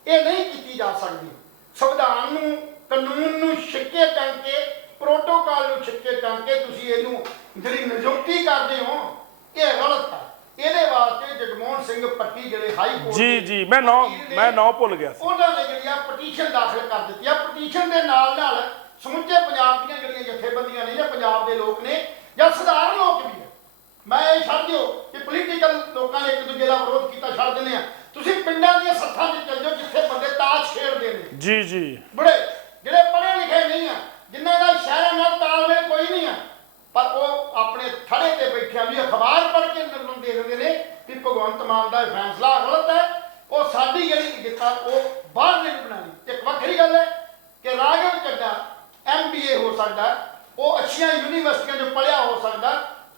ਇਹ ਨਹੀਂ ਕੀਤੀ ਜਾ ਸਕਦੀ। ਸੰਵਿਧਾਨ ਨੂੰ, ਕਾਨੂੰਨ ਨੂੰ ਛਿੱਕੇ ਟੰਗ ਕੇ, ਪ੍ਰੋਟੋਕਾਲ ਨੂੰ ਛਿੱਕੇ ਟੰਗ ਕੇ ਤੁਸੀਂ ਇਹਨੂੰ ਜਿਹੜੀ ਨਿਯੁਕਤੀ ਕਰਦੇ ਹੋ ਇਹ ਗਲਤ ਹੈ। ਇਹਦੇ ਵਾਸਤੇ ਜਗਮੋਹਨ ਸਿੰਘ ਪੱਟੀ ਜਿਹੜੇ ਹਾਈ ਕੋਰਟ ਜੀ ਮੈਂ ਨਾਂ ਭੁੱਲ ਗਿਆ ਸੀ, ਉਹਨਾਂ ਨੇ ਜਿਹੜੀ ਆ ਪਟੀਸ਼ਨ ਦਾਖਲ ਕਰ ਦਿੱਤੀ ਆ। ਪਟੀਸ਼ਨ ਦੇ ਨਾਲ ਸਮੁੱਚੇ ਪੰਜਾਬ ਦੀਆਂ ਜਿਹੜੀਆਂ ਜਥੇਬੰਦੀਆਂ ਨੇ ਜਾਂ ਪੰਜਾਬ ਦੇ ਲੋਕ ਨੇ ਜਾਂ ਸਧਾਰਨ ਲੋਕ ਵੀ ਨੇ, ਮੈਂ ਇਹ ਛੱਡ ਦਿਓ ਕਿ ਪੋਲੀਟੀਕਲ ਲੋਕਾਂ ਨੇ ਇੱਕ ਦੂਜੇ ਦਾ ਵਿਰੋਧ ਕੀਤਾ, ਛੱਡ ਦਿੰਦੇ ਆ। ਤੁਸੀਂ ਪਿੰਡਾਂ ਦੀਆਂ ਸੱਥਾਂ 'ਚ ਚੱਲ ਜਾਓ ਜਿੱਥੇ ਬੰਦੇ ਤਾਸ਼ ਖੇਡਦੇ ਨੇ, ਜੀ ਬੜੇ ਜਿਹੜੇ ਪੜ੍ਹੇ ਲਿਖੇ ਨਹੀਂ ਆ, ਜਿਨ੍ਹਾਂ ਦਾ ਸ਼ਹਿਰਾਂ ਨਾਲ ਤਾਲਮੇਲ ਕੋਈ ਨਹੀਂ ਆ, ਪਰ ਉਹ ਆਪਣੇ ਥੜੇ ਤੇ ਬੈਠਿਆਂ ਵੀ ਅਖਬਾਰ ਪੜ੍ਹ ਕੇ ਨਿਰਣय ਦੇ ਦਿੰਦੇ ਨੇ ਕਿ ਭਗਵੰਤ ਮਾਨ ਦਾ ਫੈਸਲਾ ਗਲਤ ਹੈ। ਉਹ ਸਾਡੀ ਜਿਹੜੀ ਜਿੱਤਾਂ ਉਹ ਬਾਹਰ ਨਹੀਂ ਬਣਾਣੀ। ਇੱਕ ਵੱਖਰੀ ਗੱਲ ਹੈ ਕਿ ਰਾਘਵ ਚੱਡਾ MBA ਹੋ ਸਕਦਾ, ਉਹ ਅੱਛੀਆਂ ਯੂਨੀਵਰਸਿਟੀਆਂ 'ਚ ਪੜ੍ਹਿਆ ਹੋ ਸਕਦਾ,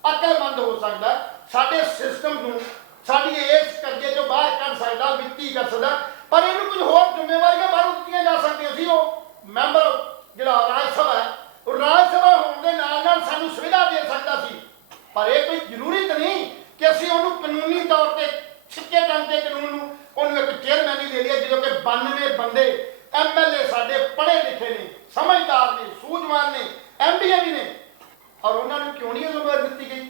ਅਕਲਮੰਦ ਹੋ ਸਕਦਾ, ਸਾਡੇ ਸਿਸਟਮ ਨੂੰ, ਸਾਡੀ ਇਸ ਕਰਜ਼ੇ 'ਚੋਂ ਬਾਹਰ ਕੱਢ ਸਕਦਾ, ਵਿੱਤੀ ਕਰ ਸਕਦਾ, ਪਰ ਇਹਨੂੰ ਕੁਝ ਹੋਰ ਜ਼ਿੰਮੇਵਾਰੀਆਂ ਬਾਹਰੋਂ ਦਿੱਤੀਆਂ ਜਾ ਸਕਦੀਆਂ ਸੀ। ਉਹ ਮੈਂਬਰ ਜਿਹੜਾ ਰਾਜ ਸਭਾ ਹੈ ਉਹ ਰਾਜ ਸਭਾ ਹੋਣ ਦੇ ਨਾਲ ਸਾਨੂੰ ਸੁਵਿਧਾ ਦੇ ਸਕਦਾ ਸੀ, ਪਰ ਇਹ ਕੋਈ ਜ਼ਰੂਰੀ ਤਾਂ ਨਹੀਂ ਕਿ ਅਸੀਂ ਉਹਨੂੰ ਕਾਨੂੰਨੀ ਤੌਰ ਤੇ ਛਿੱਕੇ ਟੰਗ ਕੇ ਕਾਨੂੰਨ ਨੂੰ ਉਹਨੂੰ ਇੱਕ ਚੇਅਰਮੈਨ ਹੀ ਦੇ ਲਿਆ, ਜਦੋਂ ਕਿ 92 ਬੰਦੇ MLA ਸਾਡੇ ਪੜ੍ਹੇ ਲਿਖੇ ਨੇ, ਸਮਝਦਾਰ ਨੇ, ਸੂਝਵਾਨ ਨੇ, MBA ਵੀ ਨੇ, ਔਰ ਉਹਨਾਂ ਨੂੰ ਕਿਉਂ ਨਹੀਂ ਜ਼ਿੰਮੇਵਾਰੀ ਦਿੱਤੀ ਗਈ?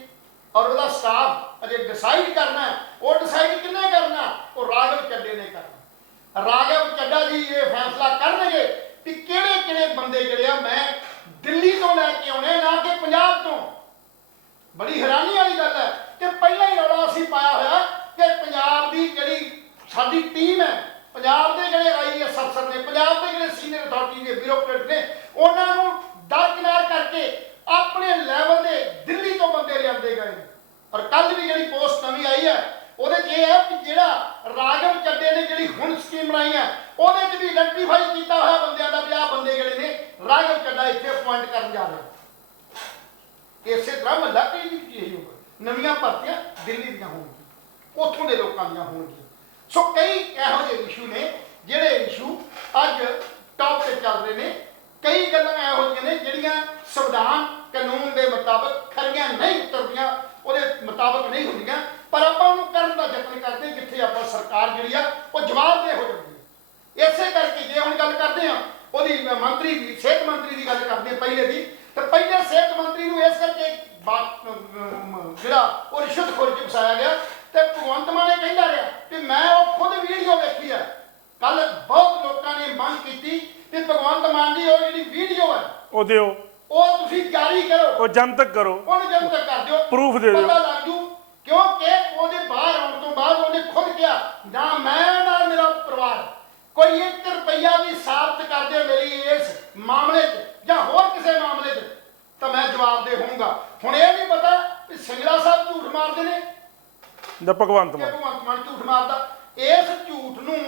ਔਰ ਉਹਦਾ ਸਟਾਫ ਅਜੇ ਡਿਸਾਈਡ ਕਰਨਾ, ਉਹ ਡਿਸਾਈਡ ਕਿੰਨੇ ਕਰਨਾ? ਉਹ ਰਾਘਵ ਚੱਡੇ ਨੇ ਕਰਨਾ। ਰਾਘਵ ਚੱਡਾ ਜੀ ਇਹ ਫੈਸਲਾ ਕਰਨਗੇ ਕਿ ਬੰਦੇ ਜਿਹੜੇ ਆ ਮੈਂ ਦਿੱਲੀ ਤੋਂ ਲੈ ਕੇ ਆਉਣੇ, ਨਾ ਕਿ ਪੰਜਾਬ ਤੋਂ। ਬੜੀ ਹੈਰਾਨੀ ਵਾਲੀ ਗੱਲ ਹੈ ਕਿ ਪਹਿਲਾਂ ਹੀ ਰੌਲਾ ਅਸੀਂ ਪਾਇਆ ਹੋਇਆ ਕਿ ਪੰਜਾਬ ਦੀ ਜਿਹੜੀ ਸਾਡੀ ਟੀਮ ਹੈ, ਪੰਜਾਬ ਦੇ ਜਿਹੜੇ IAS ਅਫਸਰ ਨੇ, ਪੰਜਾਬ ਦੇ ਜਿਹੜੇ ਸੀਨੀਅਰ ਅਥਾਰਟੀ ਦੇ ਬਿਊਰੋਕਰੇਟ ਨੇ, ਉਹਨਾਂ ਨੂੰ ਦਰਕਿਨਾਰ ਕਰਕੇ ਆਪਣੇ ਲੈਵਲ ਦੇ ਦਿੱਲੀ ਤੋਂ ਬੰਦੇ ਲਿਆਂਦੇ ਗਏ ਨੇ। ਔਰ ਕੱਲ ਵੀ ਜਿਹੜੀ ਪੋਸਟ ਨਵੀਂ ਆਈ ਹੈ ਉਹਦੇ 'ਚ ਇਹ ਹੈ ਕਿ ਜਿਹੜਾ ਰਾਘਵ ਚੱਡੇ ਨੇ ਜਿਹੜੀ ਹੁਣ ਸਕੀਮ ਬਣਾਈ ਹੈ ਉਹਦੇ 'ਚ ਵੀ ਆਇਡੈਂਟੀਫਾਈ ਕੀਤਾ ਹੋਇਆ ਬੰਦਿਆਂ ਦਾ ਵੀ ਆਹ ਬੰਦੇ ਜਿਹੜੇ ਨੇ ਰਾਘਵ ਚੱਡਾ ਇੱਥੇ ਅਪੁਆਇੰਟ ਕਰਨ ਜਾ ਰਹੇ। ਇਸੇ ਤਰ੍ਹਾਂ ਮਹੱਲਾ ਕਲੀਨਿਕ ਵੀ ਇਹੀ ਹੋਊਗਾ, ਨਵੀਆਂ ਭਰਤੀਆਂ ਦਿੱਲੀ ਦੀਆਂ ਹੋਣਗੀਆਂ, ਉੱਥੋਂ ਦੇ ਲੋਕਾਂ ਦੀਆਂ ਹੋਣਗੀਆਂ। ਸੋ ਕਈ ਇਹੋ ਜਿਹੇ ਇਸ਼ੂ ਨੇ ਜਿਹੜੇ ਇਸ਼ੂ ਅੱਜ ਟੌਪ ਤੇ ਚੱਲ ਰਹੇ ਨੇ। ਕਈ ਗੱਲਾਂ ਇਹੋ ਜਿਹੀਆਂ ਨੇ ਜਿਹੜੀਆਂ ਸੰਵਿਧਾਨ ਕਾਨੂੰਨ ਦੇ ਮੁਤਾਬਕ ਖਰੀਆਂ ਨਹੀਂ ਉਤਰਦੀਆਂ, ਉਹਦੇ ਮੁਤਾਬਕ ਨਹੀਂ ਹੁੰਦੀਆਂ, ਪਰ ਆਪਾਂ ਉਹਨੂੰ ਕਰਨ ਦਾ ਯਤਨ ਕਰਦੇ ਜਿੱਥੇ ਆਪਾਂ ਸਰਕਾਰ ਜਿਹੜੀ ਆ ਉਹ ਜਵਾਬਦੇਹ ਹੋ ਜਾਂਦੀ ਹੈ। ਇਸੇ ਕਰਕੇ ਜੇ ਹੁਣ ਗੱਲ ਕਰਦੇ ਆ ਉਹਦੀ ਮੰਤਰੀ ਦੀ, ਸਿਹਤ ਮੰਤਰੀ ਦੀ ਗੱਲ ਕਰਦੇ ਪਹਿਲੇ ਦੀ, ਤਾਂ ਪਹਿਲੇ ਸਿਹਤ ਮੰਤਰੀ ਨੂੰ ਇਸ ਕਰਕੇ ਜਿਹੜਾ ਉਹ ਰਿਸ਼ਵਤਖੋਰੀ 'ਚ ਫਸਾਇਆ ਗਿਆ ਤੇ ਭਗਵੰਤ ਮਾਨ ਨੇ ਕਹਿੰਦਾ ਰਿਹਾ ਕਿ ਮੈਂ ਉਹ ਖੁਦ ਵੀਡੀਓ ਵੇਖੀ ਹੈ। ਕੱਲ ਬਹੁਤ ਲੋਕਾਂ ਨੇ ਮੰਗ ਕੀਤੀ ਕਿ ਭਗਵੰਤ ਮਾਨ ਦੀ ਉਹ ਜਿਹੜੀ ਵੀਡੀਓ ਹੈ ਉਹ ਦਿਓ, ਉਹ ਤੁਸੀਂ ਜਾਰੀ ਕਰੋ, ਉਹ ਜਨਤਕ ਕਰੋ, ਉਹਨੂੰ ਜਨਤਕ ਕਰ ਦਿਓ, ਪ੍ਰੂਫ ਦੇ ਦਿਓ, ਪਤਾ ਲੱਗ ਜੂ। ਕਿਉਂਕਿ ਉਹਦੇ ਬਾਹਰ ਆਉਣ ਤੋਂ ਬਾਅਦ ਉਹਨੇ ਖੁਦ ਕਿਹਾ ਨਾ ਮੈਂ ਨਾ ਮੇਰਾ ਪਰਿਵਾਰ ਕੋਈ 1 ਰੁਪਈਆ ਵੀ ਸਾਬਤ ਕਰ ਦੇ ਮੇਰੀ ਇਸ ਮਾਮਲੇ 'ਚ ਜਾਂ ਹੋਰ ਕਿਸੇ ਮਾਮਲੇ 'ਚ ਤਾਂ ਮੈਂ ਜਵਾਬਦੇਹ ਹੋਊਂਗਾ। ਹੁਣ ਇਹ ਨਹੀਂ ਪਤਾ ਕਿ ਸਿੰਗਲਾ ਸਾਹਿਬ ਝੂਠ ਮਾਰਦੇ ਨੇ ਦਾ ਭਗਵੰਤ ਮਾਨ ਝੂਠ ਮਾਰਦਾ। ਇਸ ਝੂਠ ਨੂੰ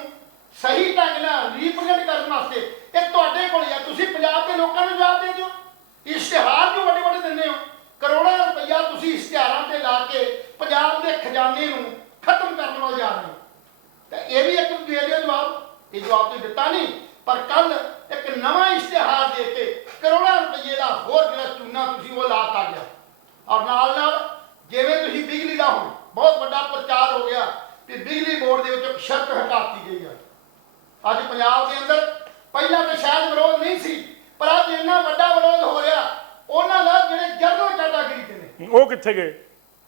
ਸਹੀ ਢੰਗ ਨਾਲ ਰੀਪ੍ਰੈਜ਼ੈਂਟ ਕਰਨ ਵਾਸਤੇ ਇਹ ਤੁਹਾਡੇ ਕੋਲ ਹੀ ਆ, ਤੁਸੀਂ ਪੰਜਾਬ ਦੇ ਲੋਕਾਂ ਨੂੰ ਜਵਾਬ ਦੇ ਦਿਓ। ਇਸ਼ਤਿਹਾਰ ਜੋ ਵੱਡੇ ਵੱਡੇ ਦਿੰਦੇ ਹੋ, ਕਰੋੜਾਂ ਰੁਪਈਆ ਤੁਸੀਂ ਇਸ਼ਤਿਹਾਰਾਂ ਤੇ ਲਾ ਕੇ ਪੰਜਾਬ ਦੇ ਖਜ਼ਾਨੇ ਨੂੰ ਖਤਮ ਕਰਨ ਵੱਲ ਜਾ ਰਹੇ ਹੋ। ਤਾਂ ਇਹ ਵੀ ਇੱਕ ਦੇ ਦਿਓ ਜਵਾਬ। ਇਹ ਜਵਾਬ ਤੁਸੀਂ ਦਿੱਤਾ ਨਹੀਂ, ਪਰ ਕੱਲ ਇੱਕ ਨਵਾਂ ਇਸ਼ਤਿਹਾਰ ਦੇ ਕੇ ਕਰੋੜਾਂ ਰੁਪਈਏ ਦਾ ਹੋਰ ਜਿਹੜਾ ਚੂਨਾ ਤੁਸੀਂ ਉਹ ਲਾਤਾ ਗਿਆ। ਔਰ ਨਾਲ ਨਾਲ ਜਿਵੇਂ ਤੁਸੀਂ ਬਿਜਲੀ ਦਾ ਹੁਣ ਬਹੁਤ ਵੱਡਾ ਪ੍ਰਚਾਰ ਹੋ ਗਿਆ ਕਿ ਬਿਜਲੀ ਬੋਰਡ ਦੇ ਵਿੱਚ ਇੱਕ ਸ਼ਰਤ ਹਟਾਤੀ ਗਈ ਹੈ। ਅੱਜ ਪੰਜਾਬ ਦੇ ਅੰਦਰ ਪਹਿਲਾਂ ਤਾਂ ਸ਼ਾਇਦ ਵਿਰੋਧ ਨਹੀਂ ਸੀ, ਪਰ ਅੱਜ ਇੰਨਾ ਵੱਡਾ ਵਿਰੋਧ ਹੋ ਰਿਹਾ ਉਹਨਾਂ ਦਾ ਜਿਹੜੇ ਜਨਰਲ ਕੈਟਾਗਰੀ ਦੇ ਨੇ। ਉਹ ਕਿੱਥੇ ਗਏ?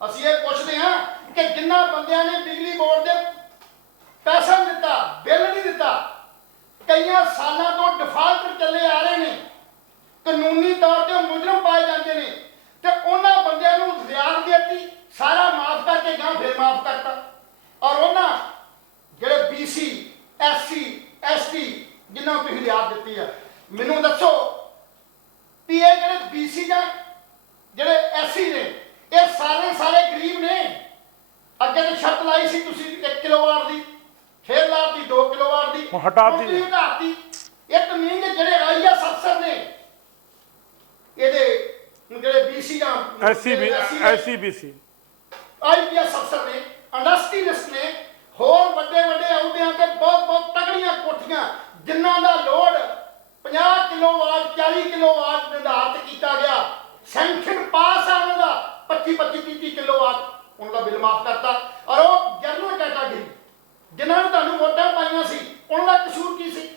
ਅਸੀਂ ਇਹ ਪੁੱਛਦੇ ਹਾਂ ਕਿ ਜਿਨ੍ਹਾਂ ਬੰਦਿਆਂ ਨੇ ਬਿਜਲੀ ਬੋਰਡ ਦੇ ਪੈਸਾ ਨਹੀਂ ਦਿੱਤਾ, ਬਿੱਲ ਨਹੀਂ ਦਿੱਤਾ, ਕਈਆਂ ਸਾਲਾਂ ਤੋਂ ਡਿਫਾਲਟਰ ਚੱਲੇ ਆ ਰਹੇ ਨੇ, ਕਾਨੂੰਨੀ ਤੌਰ ਤੇ ਮੁਜਰਮ ਪਾਏ ਜਾਂਦੇ ਨੇ, ਤੇ ਉਹਨਾਂ ਬੰਦਿਆਂ ਨੂੰ ਰਿਆਇਤ ਦਿੱਤੀ, ਸਾਰਾ ਮਾਫ ਕਰਕੇ ਜਾਂ ਫਿਰ ਮਾਫ ਕਰਤਾ। ਔਰ ਉਹਨਾਂ ਜਿਹੜੇ BC SC ST ਜਿਨ੍ਹਾਂ ਨੂੰ ਤੁਸੀਂ ਰਿਆਇਤ ਦਿੱਤੀ ਆ, ਮੈਨੂੰ ਦੱਸੋ ਵੀ ਇਹ ਜਿਹੜੇ BC ਜਾਂ ਜਿਹੜੇ SC ਨੇ ਇਹ ਸਾਰੇ ਗਰੀਬ ਨੇ। ਅੱਗੇ ਤਾਂ ਸ਼ਰਤ ਲਾਈ ਸੀ ਤੁਸੀਂ 1 ਕਿਲੋਵਾਟ ਦੀ, ਫਿਰ ਲਾਤੀ 2 ਕਿਲੋਵਾਟ ਦੀ, ਹਟਾਤੀ। ਇੱਕ ਮੀਂਹ ਜਿਹੜੇ IAS ਅਫਸਰ ਨੇ ਇਹਦੇ ਜਿਹੜੇ BC ਜਾਂ SC BC IPS ਅਫਸਰ ਨੇ, ਇੰਡਸਟਰੀਲਿਸਟ ਨੇ, ਹੋਰ ਵੱਡੇ ਅਹੁਦਿਆਂ ਤੇ ਬਹੁਤ ਤਗੜੀਆਂ ਕੋਠੀਆਂ ਜਿਨ੍ਹਾਂ ਦਾ ਲੋਡ 50 ਕਿਲੋਵਾਟ 40 ਕਿਲੋਵਾਟ ਨਿਰਧਾਰਿਤ ਕੀਤਾ ਗਿਆ, ਸੈਂਕਸ਼ਨ ਪਾਸ ਆ ਉਹਨਾਂ ਦਾ 25-30 ਕਿਲੋਵਾਟ, ਉਹਨਾਂ ਦਾ ਬਿੱਲ ਮਾਫ ਕਰਤਾ। ਔਰ ਉਹ ਜਨਰਲ ਕੈਟਾਗਰੀ ਜਿਨ੍ਹਾਂ ਨੇ ਤੁਹਾਨੂੰ ਵੋਟਾਂ ਪਾਈਆਂ ਸੀ ਉਹਨਾਂ ਦਾ ਕਸੂਰ ਕੀ ਸੀ?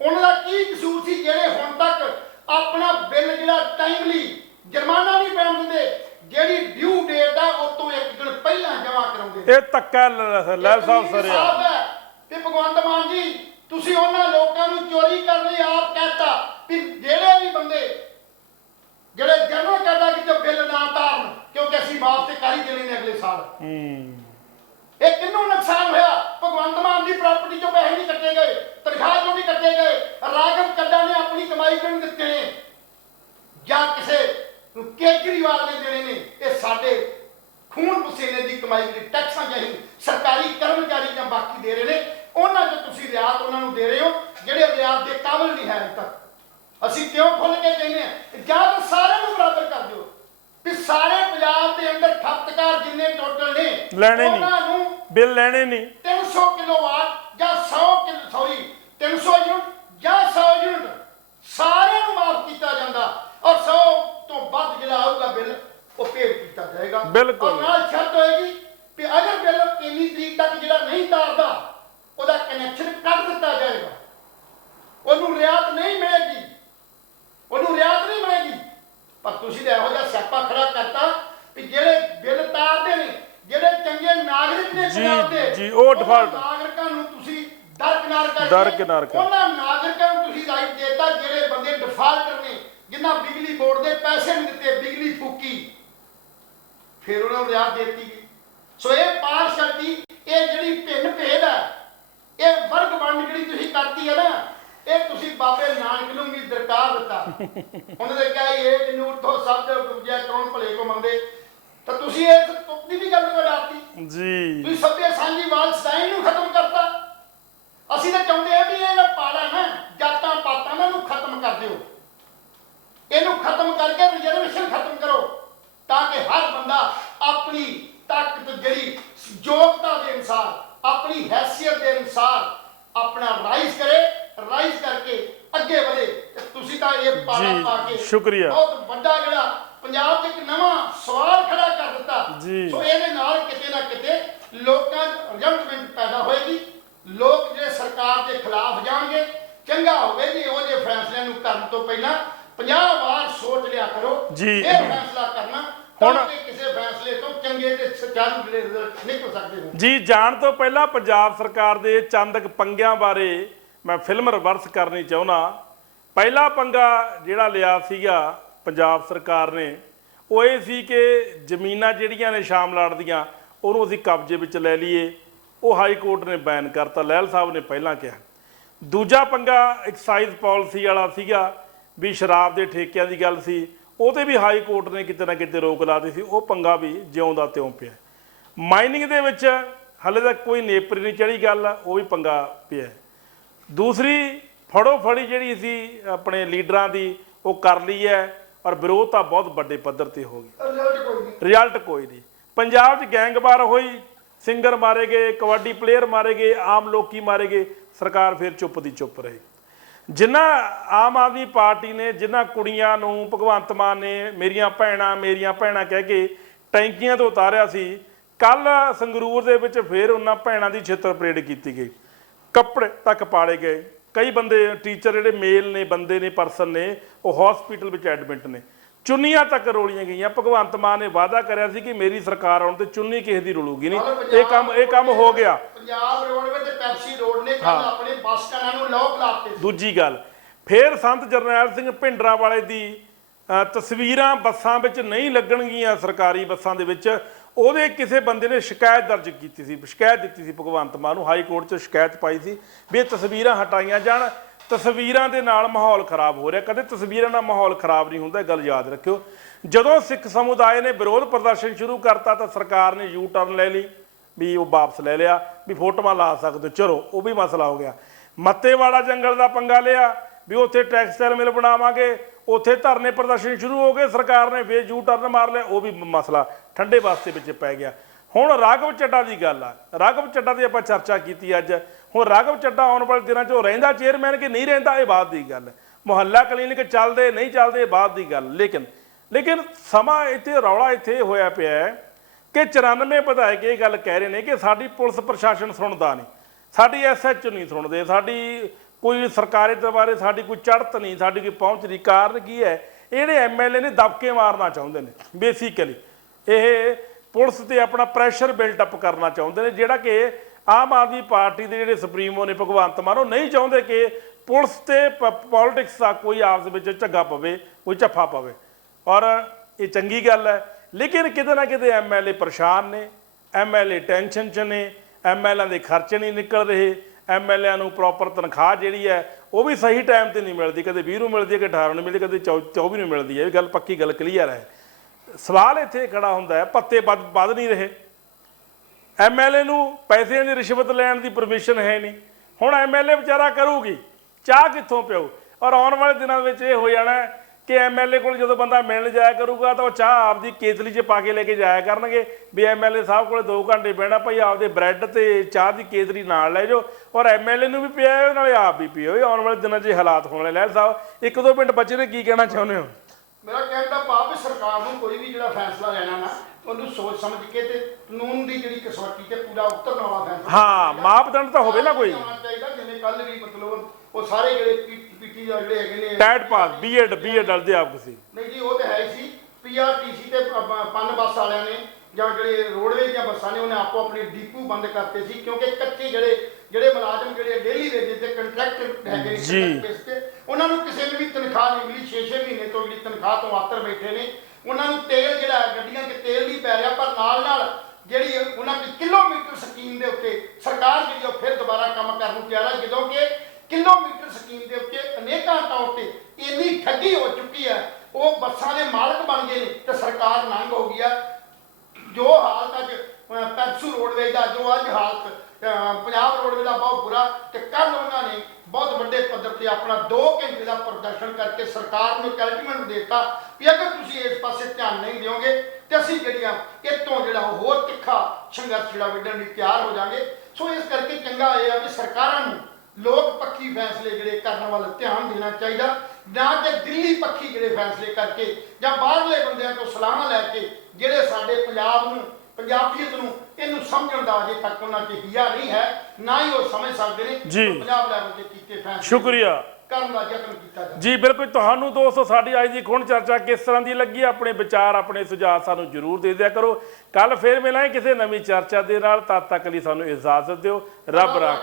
ਉਹਨਾਂ ਦਾ ਕੀ ਕਸੂਰ ਸੀ ਜਿਹੜੇ ਹੁਣ ਤੱਕ ਆਪਣਾ ਬਿੱਲ ਜਿਹੜਾ ਟਾਈਮਲੀ ਜੁਰਮਾਨਾ ਨਹੀਂ ਪੈਣ ਦਿੰਦੇ, ਜਿਹੜੀ ਡਿਊ ਡੇਟ ਆ ਉਹ ਤੋਂ 1 ਦਿਨ ਪਹਿਲਾਂ ਜਮ੍ਹਾਂ ਕਰਾਉਂਦੇ ਨੇ। ਇਹ ਧੱਕਾ ਲੈਲ ਸਾਹਿਬ ਸਰਿਆ ਤੇ ਭਗਵੰਤ ਮਾਨ ਜੀ ਤੁਸੀਂ ਉਹਨਾਂ ਲੋਕਾਂ ਨੂੰ ਚੋਰੀ ਕਰਨ ਲਈ ਆਪ ਕਹਿਤਾ ਕਿ ਜਿਹੜੇ ਵੀ ਬੰਦੇ ਜਿਹੜੇ ਜਨਰਲ ਕੈਟਾਗਰੀ ਤੋਂ ਬਿੱਲ ਨਾ ਤਾਰਨ ਕਿਉਂਕਿ ਅਸੀਂ ਮਾਫ ਤੇ ਕਰ ਹੀ ਦੇਣੇ ਨੇ ਅਗਲੇ ਸਾਲ। ਇਹ ਕਿੰਨੂੰ ਨੁਕਸਾਨ ਹੋਇਆ? ਭਗਵੰਤ ਮਾਨ ਦੀ ਪ੍ਰਾਪਰਟੀ ਚੋਂ ਪੈਸੇ ਨਹੀਂ ਕੱਟੇ ਗਏ, ਤਨਖਾਹ ਚੋਂ ਨਹੀਂ ਕੱਟੇ ਗਏ, ਰਾਘਵ ਚੱਡਾ ਨੇ ਆਪਣੀ ਕਮਾਈ ਚੋਂ ਨਹੀਂ ਦਿੱਤੇ ਨੇ, ਜਾਂ ਕਿਸੇ ਨੂੰ ਕੇਜਰੀਵਾਲ ਨੇ ਦੇਣੇ ਨੇ। ਇਹ ਸਾਡੇ ਖੂਨ ਪਸੀਨੇ ਦੀ ਕਮਾਈ ਦੀ ਟੈਕਸਾਂ ਜਿਹੀ ਸਰਕਾਰੀ ਕਰਮਚਾਰੀ ਜਾਂ ਬਾਕੀ ਦੇ ਰਹੇ ਨੇ, ਉਹਨਾਂ 'ਚ ਤੁਸੀਂ ਰਿਆਇਤ ਉਹਨਾਂ ਨੂੰ ਦੇ ਰਹੇ ਹੋ ਜਿਹੜੇ ਰਿਆਇਤ ਦੇ ਕਾਬਿਲ ਨਹੀਂ ਹੈ। ਅਜੇ ਤੱਕ ਅਸੀਂ ਕਿਉਂ ਖੁੱਲ੍ਹ ਕੇ ਕਹਿੰਦੇ ਹਾਂ ਜਾਂ ਤਾਂ ਸਾਰਿਆਂ ਨੂੰ ਬਰਾਬਰ ਕਰ ਦਿਓ ਵੀ ਸਾਰੇ ਪੰਜਾਬ ਦੇ ਅੰਦਰ ਖਪਤਕਾਰ ਜਿੰਨੇ ਟੋਟਲ ਨੇ ਲੈਣੇ ਉਹਨਾਂ ਨੂੰ ਬਿੱਲ ਲੈਣੇ ਨਹੀਂ। 300 ਕਿਲੋਵਾਟ ਜਾਂ 300 ਯੂਨਿਟ ਜਾਂ 100 ਯੂਨਿਟ ਸਾਰਿਆਂ ਨੂੰ ਮਾਫ ਕੀਤਾ ਜਾਂਦਾ ਔਰ 100 ਤੋਂ ਵੱਧ ਜਿਹੜਾ ਆਊਗਾ ਬਿੱਲ ਉਹ ਪੇਡ ਕੀਤਾ ਜਾਏਗਾ। ਬਿਲਕੁਲ। ਔਰ ਨਾਲ ਸ਼ਰਤ ਹੋਏਗੀ ਕਿ ਅਗਰ ਬਿੱਲ ਇੰਨੀ ਤਰੀਕ ਤੱਕ ਜਿਹੜਾ ਨਹੀਂ ਤਾਰਦਾ ਉਹਦਾ ਕਨੈਕਸ਼ਨ ਕੱਟ ਦਿੱਤਾ ਜਾਏਗਾ, ਉਹਨੂੰ ਰਿਆਇਤ ਨਹੀਂ ਮਿਲੇਗੀ, ਉਹਨੂੰ ਰਿਆਇਤ ਨਹੀਂ ਮਿਲੇਗੀ। ਪਰ ਤੁਸੀਂ ਤਾਂ ਇਹੋ ਜਿਹਾ ਸਿਆਪਾ ਖੜਾ ਕਰਤਾ ਕਿ ਜਿਹੜੇ ਬਿੱਲ ਤਾਰਦੇ ਨੇ, ਜਿਹੜੇ ਚੰਗੇ ਨਾਗਰਿਕ ਨੇ ਪੰਜਾਬ ਦੇ, ਉਹ ਡਿਫਾਲਟ ਨਾਗਰਿਕਾਂ ਨੂੰ ਤੁਸੀਂ ਦਰਕਿਨਾਰ ਕਰਕੇ ਉਹਨਾਂ ਨਾਗਰਿਕਾਂ ਨੂੰ ਤੁਸੀਂ ਰਾਈਟ ਦੇਤਾ ਜਿਹੜੇ ਬੰਦੇ ਡਿਫਾਲਟਰ ਨੇ ਜਿਨ੍ਹਾਂ ਬਿਜਲੀ ਬੋਰਡ ਦੇ ਪੈਸੇ ਨਹੀਂ ਦਿੱਤੇ, ਬਿਜਲੀ ਫੂਕੀ, ਫਿਰ ਉਹਨਾਂ ਨੂੰ ਰਿਆਇਤ ਦੇ ਦਿੱਤੀ ਗਈ। ਸੋ ਇਹ ਪਾਰਸ਼ਲਟੀ, ਇਹ ਜਿਹੜੀ ਭਿੰਨ ਭੇਦ ਹੈ, ਇਹ ਵਰਗ ਵੰਡ ਜਿਹੜੀ ਤੁਸੀਂ ਕਰਤੀ ਹੈ ਨਾ, ਇਹ ਤੁਸੀਂ ਬਾਬੇ ਨਾਨਕ ਨੂੰ ਵੀ ਦਰਕਾਰ ਦਿੱਤਾ। ਉਹਨਾਂ ਨੇ ਕਿਹਾ ਇਹ ਜਿਹਨੂੰ ਉੱਠੋ ਸਭ ਦੇ ਦੂਜੇ ਕੌਣ ਭਲੇ ਕੋ ਮੰਗਦੇ, ਤਾਂ ਤੁਸੀਂ ਇਹ ਤੁਕ ਦੀ ਵੀ ਗੱਲ ਵਧਾਤੀ ਜੀ। ਤੁਸੀਂ ਸਭੇ ਸਾਂਝੀ ਵਾਲਸਟਾਈਨ ਨੂੰ ਖਤਮ ਕਰਤਾ। ਅਸੀਂ ਤਾਂ ਚਾਹੁੰਦੇ ਆ ਵੀ ਇਹ ਜਿਹੜਾ ਪਾੜਾ ਨਾ ਜਾਤਾਂ ਪਾਤਾਂ ਦਾ ਨੂੰ ਖਤਮ ਕਰ ਦਿਓ, ਇਹਨੂੰ ਖਤਮ ਕਰਕੇ ਰਿਜ਼ਰਵੇਸ਼ਨ ਖਤਮ ਕਰੋ, ਤਾਂ ਕਿ ਹਰ ਬੰਦਾ ਆਪਣੀ ਤਾਕਤ ਜਿਹੜੀ ਯੋਗਤਾ ਦੇ ਅਨੁਸਾਰ, ਆਪਣੀ ਹੈਸੀਅਤ ਦੇ ਅਨੁਸਾਰ ਆਪਣਾ ਰਾਈਜ਼ ਕਰੇ, ਰਾਈਜ਼ ਕਰਕੇ ਅੱਗੇ ਵਧੇ। ਤੁਸੀਂ ਤਾਂ ਇਹ ਪਾੜਾ ਪਾ ਕੇ ਸ਼ੁਕਰੀਆ ਬਹੁਤ ਵੱਡਾ ਜਿਹੜਾ ਪੰਜਾਬ 'ਚ ਇੱਕ ਨਵਾਂ ਸਵਾਲ ਖੜਾ ਕਰ ਦਿੱਤਾ। ਸੋ ਇਹਦੇ ਨਾਲ ਕਿਤੇ ਨਾ ਕਿਤੇ ਲੋਕਾਂ 'ਚ ਰਿਜ਼ਲਟਮੈਂਟ ਪੈਦਾ ਹੋਏਗੀ, ਲੋਕ ਜਿਹੜੇ ਸਰਕਾਰ ਦੇ ਖਿਲਾਫ ਜਾਣਗੇ। ਚੰਗਾ ਹੋਵੇ ਜੀ ਉਹ ਜਿਹੇ ਫੈਸਲਿਆਂ ਨੂੰ ਕਰਨ ਤੋਂ ਪਹਿਲਾਂ 50 ਵਾਰ ਸੋਚ ਲਿਆ ਕਰੋ ਇਹ ਫੈਸਲਾ ਕਰਨਾ, ਹੁਣ ਕਿਸੇ ਫੈਸਲੇ ਤੋਂ ਚੰਗੇ ਤੇ ਸੁਚਾਰੂ ਜਿਹੜੇ ਰਿਜ਼ਲਟ ਨਿਕਲ ਸਕਦੇ ਹੋ ਜੀ। ਜਾਣ ਤੋਂ ਪਹਿਲਾਂ ਪੰਜਾਬ ਸਰਕਾਰ ਦੇ ਚੰਦ ਪੰਗਿਆਂ ਬਾਰੇ ਮੈਂ ਫਿਲਮ ਰਿਵਰਸ ਕਰਨੀ ਚਾਹੁੰਦਾ। ਪਹਿਲਾ ਪੰਗਾ ਜਿਹੜਾ ਲਿਆ ਸੀਗਾ ਪੰਜਾਬ ਸਰਕਾਰ ਨੇ, ਉਹ ਇਹ ਸੀ ਕਿ ਜ਼ਮੀਨਾਂ ਜਿਹੜੀਆਂ ਨੇ ਸ਼ਾਮਲਾਟ ਦੀਆਂ ਉਹਨੂੰ ਅਸੀਂ ਕਬਜ਼ੇ ਵਿੱਚ ਲੈ ਲਈਏ। ਉਹ ਹਾਈ ਕੋਰਟ ਨੇ ਬੈਨ ਕਰਤਾ, ਲਹਿਲ ਸਾਹਿਬ ਨੇ ਪਹਿਲਾਂ ਕਿਹਾ। ਦੂਜਾ ਪੰਗਾ ਐਕਸਾਈਜ਼ ਪਾਲਿਸੀ ਵਾਲਾ ਸੀਗਾ, ਵੀ ਸ਼ਰਾਬ ਦੇ ਠੇਕਿਆਂ ਦੀ ਗੱਲ ਸੀ, ਉਹਤੇ ਵੀ ਹਾਈ ਕੋਰਟ ਨੇ ਕਿਤੇ ਨਾ ਕਿਤੇ ਰੋਕ ਲਾ ਦਿੱਤੀ ਸੀ। ਉਹ ਪੰਗਾ ਵੀ ਜਿਉਂ ਦਾ ਤਿਉਂ ਪਿਆ। ਮਾਈਨਿੰਗ ਦੇ ਵਿੱਚ ਹਾਲੇ ਤੱਕ ਕੋਈ ਨੇਪਰੇ ਨਹੀਂ ਚੜੀ ਗੱਲ, ਉਹ ਵੀ ਪੰਗਾ ਪਿਆ। ਦੂਸਰੀ ਫੜੋ ਫੜੀ ਜਿਹੜੀ ਸੀ ਆਪਣੇ ਲੀਡਰਾਂ ਦੀ, ਉਹ ਕਰ ਲਈ ਹੈ, ਔਰ ਵਿਰੋਧ ਤਾਂ ਬਹੁਤ ਵੱਡੇ ਪੱਧਰ ਤੇ ਹੋ ਗਈ, ਰਿਜ਼ਲਟ ਕੋਈ ਨਹੀਂ। ਪੰਜਾਬ 'ਚ ਗੈਂਗਵਾਰ ਹੋਈ, ਸਿੰਗਰ ਮਾਰੇ ਗਏ, ਕਬੱਡੀ ਪਲੇਅਰ ਮਾਰੇ ਗਏ, ਆਮ ਲੋਕੀ ਮਾਰੇ ਗਏ, ਸਰਕਾਰ ਫਿਰ ਚੁੱਪ ਦੀ ਚੁੱਪ ਰਹੀ। ਜਿਨ੍ਹਾਂ ਆਮ ਆਦਮੀ ਪਾਰਟੀ ਨੇ, ਜਿਨ੍ਹਾਂ ਕੁੜੀਆਂ ਨੂੰ ਭਗਵੰਤ ਮਾਨ ਨੇ ਮੇਰੀਆਂ ਭੈਣਾਂ ਕਹਿ ਕੇ ਟੈਂਕੀਆਂ ਤੋਂ ਉਤਾਰਿਆ ਸੀ, ਕੱਲ ਸੰਗਰੂਰ ਦੇ ਵਿੱਚ ਫਿਰ ਉਹਨਾਂ ਭੈਣਾਂ ਦੀ ਛਿੱਤਰ ਪਰੇਡ ਕੀਤੀ ਗਈ, ਕੱਪੜੇ ਤੱਕ ਪਾੜੇ ਗਏ। ਕਈ ਬੰਦੇ ਟੀਚਰ ਜਿਹੜੇ ਮੇਲ ਨੇ, ਬੰਦੇ ਨੇ, ਪਰਸਨ ਨੇ, ਉਹ ਹਸਪੀਟਲ ਵਿੱਚ ਐਡਮਿਟ ਨੇ, ਚੁੰਨੀਆਂ ਤੱਕ ਰੋਲੀਆਂ ਗਈਆਂ। ਭਗਵੰਤ ਮਾਨ ਨੇ ਵਾਅਦਾ ਕਰਿਆ ਸੀ ਕਿ ਮੇਰੀ ਸਰਕਾਰ ਆਉਣ ਤੇ ਚੁੰਨੀ ਕਿਸੇ ਦੀ ਰੁਲੂਗੀ ਨਹੀਂ। ਇਹ ਕੰਮ ਹੋ ਗਿਆ। ਪੰਜਾਬ ਰੋਡਵੇ ਤੇ ਪੈਪਸੀ ਰੋਡ ਨੇ ਕੱਲ ਆਪਣੇ ਬੱਸ ਸਟੈਂਡਾਂ ਨੂੰ ਲੋਕ ਲਾਤੇ। ਦੂਜੀ ਗੱਲ, ਫਿਰ ਸੰਤ ਜਰਨੈਲ ਸਿੰਘ ਭਿੰਡਰਾਂਵਾਲੇ ਦੀ ਤਸਵੀਰਾਂ ਬੱਸਾਂ ਵਿੱਚ ਨਹੀਂ ਲੱਗਣਗੀਆਂ, ਸਰਕਾਰੀ ਬੱਸਾਂ ਦੇ ਵਿੱਚ। ਉਹਦੇ ਕਿਸੇ ਬੰਦੇ ਨੇ ਸ਼ਿਕਾਇਤ ਦਰਜ ਕੀਤੀ ਸੀ, ਸ਼ਿਕਾਇਤ ਦਿੱਤੀ ਸੀ ਭਗਵੰਤ ਮਾਨ ਨੂੰ, ਹਾਈ ਕੋਰਟ 'ਚ ਸ਼ਿਕਾਇਤ ਪਾਈ ਸੀ ਵੀ ਇਹ ਤਸਵੀਰਾਂ ਹਟਾਈਆਂ ਜਾਣ, ਤਸਵੀਰਾਂ ਦੇ ਨਾਲ ਮਾਹੌਲ ਖਰਾਬ ਹੋ ਰਿਹਾ। ਕਦੇ ਤਸਵੀਰਾਂ ਨਾਲ ਮਾਹੌਲ ਖਰਾਬ ਨਹੀਂ ਹੁੰਦਾ, ਇਹ ਗੱਲ ਯਾਦ ਰੱਖਿਓ। ਜਦੋਂ ਸਿੱਖ ਸਮੁਦਾਇ ਨੇ ਵਿਰੋਧ ਪ੍ਰਦਰਸ਼ਨ ਸ਼ੁਰੂ ਕਰਤਾ ਤਾਂ ਸਰਕਾਰ ਨੇ ਯੂ ਟਰਨ ਲੈ ਲਈ, ਵੀ ਉਹ ਵਾਪਸ ਲੈ ਲਿਆ, ਵੀ ਫੋਟੋਆਂ ਲਾ ਸਕਦੇ, ਚਲੋ ਉਹ ਵੀ ਮਸਲਾ ਹੋ ਗਿਆ। ਮੱਤੇਵਾੜਾ ਜੰਗਲ ਦਾ ਪੰਗਾ ਲਿਆ, ਵੀ ਉੱਥੇ ਟੈਕਸਟਾਈਲ ਮਿਲ ਬਣਾਵਾਂਗੇ, ਉੱਥੇ ਧਰਨੇ ਪ੍ਰਦਰਸ਼ਨ ਸ਼ੁਰੂ ਹੋ ਗਏ, ਸਰਕਾਰ ਨੇ ਫਿਰ ਯੂ ਟਰਨ ਮਾਰ ਲਿਆ, ਉਹ ਵੀ ਮਸਲਾ ਠੰਡੇ ਵਾਸਤੇ ਵਿੱਚ ਪੈ ਗਿਆ। ਹੁਣ ਰਾਘਵ ਚੱਡਾ ਦੀ ਗੱਲ ਆ, ਰਾਘਵ ਚੱਡਾ ਦੀ ਆਪਾਂ ਚਰਚਾ ਕੀਤੀ ਅੱਜ। ਹੁਣ ਰਾਘਵ ਚੱਡਾ ਆਉਣ ਵਾਲੇ ਦਿਨਾਂ 'ਚ ਉਹ ਰਹਿੰਦਾ ਚੇਅਰਮੈਨ ਕਿ ਨਹੀਂ ਰਹਿੰਦਾ, ਇਹ ਬਾਅਦ ਦੀ ਗੱਲ। ਮੁਹੱਲਾ ਕਲੀਨਿਕ ਚੱਲਦੇ ਨਹੀਂ ਚੱਲਦੇ, ਬਾਅਦ ਦੀ ਗੱਲ। ਲੇਕਿਨ ਸਮਾਂ ਇੱਥੇ ਰੌਲਾ ਇੱਥੇ ਹੋਇਆ ਪਿਆ ਹੈ ਕਿ 94 ਵਿਧਾਇਕ ਇਹ ਗੱਲ ਕਹਿ ਰਹੇ ਨੇ ਕਿ ਸਾਡੀ ਪੁਲਿਸ ਪ੍ਰਸ਼ਾਸਨ ਸੁਣਦਾ ਨਹੀਂ, ਸਾਡੀ SHO ਨਹੀਂ ਸੁਣਦੇ, ਸਾਡੀ ਕੋਈ ਸਰਕਾਰੀ ਦਰਬਾਰੇ ਸਾਡੀ ਕੋਈ ਚੜ੍ਹਤ ਨਹੀਂ, ਸਾਡੀ ਕੋਈ ਪਹੁੰਚ ਨਹੀਂ। ਕਾਰਨ ਕੀ ਹੈ? ਇਹੜੇ MLA ਨੇ ਦਬਕੇ ਮਾਰਨਾ ਚਾਹੁੰਦੇ ਨੇ, ਬੇਸਿਕਲੀ ਇਹ ਪੁਲਿਸ ਤੇ ਆਪਣਾ ਪ੍ਰੈਸ਼ਰ ਬਿਲਟ ਅਪ ਕਰਨਾ ਚਾਹੁੰਦੇ ਨੇ, ਜਿਹੜਾ ਕਿ ਆਮ ਆਦਮੀ ਪਾਰਟੀ ਦੇ ਜਿਹੜੇ ਸੁਪਰੀਮੋ ਨੇ ਭਗਵੰਤ ਮਾਨ, ਉਹ ਨਹੀਂ ਚਾਹੁੰਦੇ ਕਿ ਪੁਲਿਸ ਤੇ ਪੋਲਿਟਿਕਸ ਦਾ ਕੋਈ ਆਪਸ ਵਿੱਚ ਝੱਗਾ ਪਵੇ, ਕੋਈ ਝੱਫਾ ਪਵੇ। ਔਰ ਇਹ ਚੰਗੀ ਗੱਲ ਹੈ। ਲੇਕਿਨ ਕਿਤੇ ਨਾ ਕਿਤੇ MLA ਪਰੇਸ਼ਾਨ ਨੇ, MLA ਟੈਨਸ਼ਨ 'ਚ ਨੇ, MLA ਦੇ ਖਰਚੇ ਨਹੀਂ ਨਿਕਲ ਰਹੇ, MLA ਨੂੰ ਪ੍ਰੋਪਰ ਤਨਖਾਹ ਜਿਹੜੀ ਹੈ ਉਹ ਵੀ ਸਹੀ ਟਾਈਮ ਤੇ ਨਹੀਂ ਮਿਲਦੀ, ਕਦੇ 20 ਨੂੰ ਮਿਲਦੀ ਹੈ, ਕਦੇ 18 ਨੂੰ ਮਿਲਦੀ, ਕਦੇ 24 ਨੂੰ ਮਿਲਦੀ ਹੈ। ਇਹ ਗੱਲ ਪੱਕੀ ਗੱਲ ਕਲੀਅਰ ਹੈ। ਸਵਾਲ ਇੱਥੇ ਖੜਾ ਹੁੰਦਾ ਹੈ, ਭੱਤੇ ਵੱਧ ਨਹੀਂ ਰਹੇ, MLA ਨੂੰ ਪੈਸਿਆਂ ਦੀ ਰਿਸ਼ਵਤ ਲੈਣ ਦੀ ਪਰਮਿਸ਼ਨ ਹੈ ਨਹੀਂ। ਹੁਣ MLA ਵਿਚਾਰਾ ਕਰੂਗੀ, ਚਾਹ ਕਿੱਥੋਂ ਪਿਓ? ਔਰ ਆਉਣ ਵਾਲੇ ਦਿਨਾਂ ਵਿੱਚ ਇਹ ਹੋ ਜਾਣਾ ਕਿ MLA ਕੋਲ ਜਦੋਂ ਬੰਦਾ ਮਿਲਣ ਜਾਇਆ ਕਰੂਗਾ ਤਾਂ ਉਹ ਚਾਹ ਆਪਦੀ ਕੇਤਲੀ 'ਚ ਪਾ ਕੇ ਲੈ ਕੇ ਜਾਇਆ ਕਰਨਗੇ, ਵੀ MLA ਸਾਹਿਬ ਕੋਲ 2 ਘੰਟੇ ਬਹਿਣਾ, ਭਾਈ ਆਪਦੇ ਬ੍ਰੈਡ ਤੇ ਚਾਹ ਦੀ ਕੇਤਲੀ ਨਾਲ ਲੈ ਜਾਓ, ਔਰ MLA ਨੂੰ ਵੀ ਪਿਆਓ ਨਾਲੇ ਆਪ ਵੀ ਪੀਓ। ਆਉਣ ਵਾਲੇ ਦਿਨਾਂ 'ਚ ਇਹ ਹਾਲਾਤ ਹੋਣ ਵਾਲੇ। ਲਹਿਲ ਸਾਹਿਬ 1-2 ਮਿੰਟ ਬੱਚੇ ਨੇ ਕੀ ਕਹਿਣਾ ਚਾਹੁੰਦੇ ਹੋ? ਮੇਰਾ ਕਹਿਣ ਦਾ ਭਾਵ ਵੀ ਸਰਕਾਰ ਨੂੰ ਕੋਈ ਵੀ ਜਿਹੜਾ ਫੈਸਲਾ ਲੈਣਾ ਨਾ, ਉਹਨੂੰ ਸੋਚ ਸਮਝ ਕੇ ਤੇ ਕਾਨੂੰਨ ਦੀ ਜਿਹੜੀ ਕਸੌਟੀ ਤੇ ਪੂਰਾ ਉਤਰਨ ਵਾਲਾ ਫੈਸਲਾ, ਹਾਂ, ਮਾਪਦੰਡ ਤਾਂ ਹੋਵੇ ਨਾ ਕੋਈ। ਚਾਹੀਦਾ ਜਿਵੇਂ ਕੱਲ ਵੀ ਮਤਲਬ ਉਹ ਸਾਰੇ ਜਿਹੜੇ PT ਜਿਹੜੇ ਹੈਗੇ ਨੇ ਟੈਟ ਪਾਸ B.Ed ਡਲਦੇ ਆਪ ਕਿਸੇ ਨਹੀਂ ਜੀ, ਉਹ ਤਾਂ ਹੈ ਸੀ। PRTC ਤੇ ਪਨ ਬੱਸ ਵਾਲਿਆਂ ਨੇ ਜਾਂ ਜਿਹੜੇ ਰੋਡਵੇਜ਼ ਦੀਆਂ ਬੱਸਾਂ ਨੇ, ਉਹਨੇ ਆਪੋ ਆਪਣੇ ਡੀਪੂ ਬੰਦ ਕਰਤੇ ਸੀ, ਕਿਉਂਕਿ ਕੱਚੇ ਜਿਹੜੇ ਜਿਹੜੇ ਮੁਲਾਜ਼ਮ ਜਿਹੜੇ ਡੇਲੀ ਵੇਜ ਤੇ ਕੰਟਰੈਕਟ ਹੈਗੇ ਨੇ contract base ਤੇ, ਉਹਨਾਂ ਨੂੰ ਕਿਸੇ ਨੂੰ ਵੀ ਤਨਖਾਹ ਨਹੀਂ ਮਿਲੀ 6-6 ਮਹੀਨੇ ਤੋਂ ਜਿਹੜੀ ਤਨਖਾਹ ਤੋਂ ਆਤਰ ਬੈਠੇ ਨੇ। ਉਹਨਾਂ ਨੂੰ ਤੇਲ ਜਿਹੜਾ ਗੱਡੀਆਂ 'ਚ ਤੇਲ ਨਹੀਂ ਪੈ ਰਿਹਾ, ਪਰ ਨਾਲ ਜਿਹੜੀ ਉਹਨਾਂ ਦੀ ਕਿਲੋਮੀਟਰ ਸਕੀਮ ਦੇ ਉੱਤੇ ਸਰਕਾਰ ਜਿਹੜੀ ਉਹ ਫਿਰ ਦੁਬਾਰਾ ਕੰਮ ਕਰਨ ਨੂੰ ਤਿਆਰ ਹੈ, ਜਦੋਂ ਕਿ ਕਿਲੋਮੀਟਰ ਸਕੀਮ ਦੇ ਉੱਤੇ ਅਨੇਕਾਂ ਤੌਰ ਤੇ ਇੰਨੀ ਠੱਗੀ ਹੋ ਚੁੱਕੀ ਹੈ। ਉਹ ਬੱਸਾਂ ਦੇ ਮਾਲਕ ਬਣ ਗਏ ਨੇ ਤੇ ਸਰਕਾਰ ਨੰਗ ਹੋ ਗਈ ਆ। ਜੋ ਹਾਲਤ ਅੱਜ ਪੈਪਸੂ ਰੋਡਵੇਜ਼ ਦਾ, ਜੋ ਅੱਜ ਹਾਲਤ ਪੰਜਾਬ ਰੋਡਵੇਜ਼ ਦਾ ਬਹੁਤ ਬੁਰਾ, ਤੇ ਕੱਲ ਉਹਨਾਂ ਨੇ ਬਹੁਤ ਵੱਡੇ ਪੱਧਰ ਤੇ ਆਪਣਾ 2 ਘੰਟੇ ਦਾ ਪ੍ਰਦਰਸ਼ਨ ਕਰਕੇ ਸਰਕਾਰ ਨੂੰ ਅਲਟੀਮੇਟਮ ਦਿੱਤਾ ਕਿ ਅਗਰ ਤੁਸੀਂ ਇਸ ਪਾਸੇ ਧਿਆਨ ਨਹੀਂ ਦਿਓਗੇ ਤੇ ਅਸੀਂ ਜਿਹੜੀਆਂ ਇਹ ਤੋਂ ਜਿਹੜਾ ਹੋਰ ਤਿੱਖਾ ਸੰਘਰਸ਼ ਜਿਹੜਾ ਵਿੱਢਣ ਲਈ ਤਿਆਰ ਹੋ ਜਾਵਾਂਗੇ। ਸੋ ਇਸ ਕਰਕੇ ਚੰਗਾ ਇਹ ਆ ਵੀ ਸਰਕਾਰਾਂ ਨੂੰ ਲੋਕ ਪੱਖੀ ਫੈਸਲੇ ਜਿਹੜੇ ਕਰਨ ਵੱਲ ਧਿਆਨ ਦੇਣਾ ਚਾਹੀਦਾ, ਨਾ ਕਿ ਦਿੱਲੀ ਪੱਖੀ ਜਿਹੜੇ ਫੈਸਲੇ ਕਰਕੇ ਜਾਂ ਬਾਹਰਲੇ ਬੰਦਿਆਂ ਤੋਂ ਸਲਾਹਾਂ ਲੈ ਕੇ ਜਿਹੜੇ ਸਾਡੇ ਪੰਜਾਬ ਨੂੰ, ਪੰਜਾਬੀਅਤ ਨੂੰ, ਇਹਨੂੰ ਸਮਝਣ ਦਾ ਅਜੇ ਤੱਕ ਉਹਨਾਂ 'ਚ ਹਿਆ ਨਹੀਂ ਹੈ, ਨਾ ਹੀ ਉਹ ਸਮਝ ਸਕਦੇ ਨੇ। ਪੰਜਾਬ ਲੈਵਲ ਤੇ ਕੀਤੇ ਫੈਸਲੇ ਸ਼ੁਕਰੀਆ ਕਰਨ ਦਾ ਯਤਨ ਕੀਤਾ ਜਾਵੇ। ਜੀ ਬਿਲਕੁਲ। ਤੁਹਾਨੂੰ ਦੋਸਤੋ ਸਾਡੀ ਅੱਜ ਦੀ ਖੁਣ ਚਰਚਾ ਕਿਸ ਤਰ੍ਹਾਂ ਦੀ ਲੱਗੀ? ਆਪਣੇ ਵਿਚਾਰ, ਆਪਣੇ ਸੁਝਾਅ ਸਾਨੂੰ ਜ਼ਰੂਰ ਦੇ ਦਿਆ ਕਰੋ। ਕੱਲ ਫੇਰ ਮਿਲਾਂਗੇ ਕਿਸੇ ਨਵੀਂ ਚਰਚਾ ਦੇ ਨਾਲ। ਤਦ ਤੱਕ ਲਈ ਸਾਨੂੰ ਇਜਾਜ਼ਤ ਦਿਓ। ਰੱਬ ਰਾਖਾ।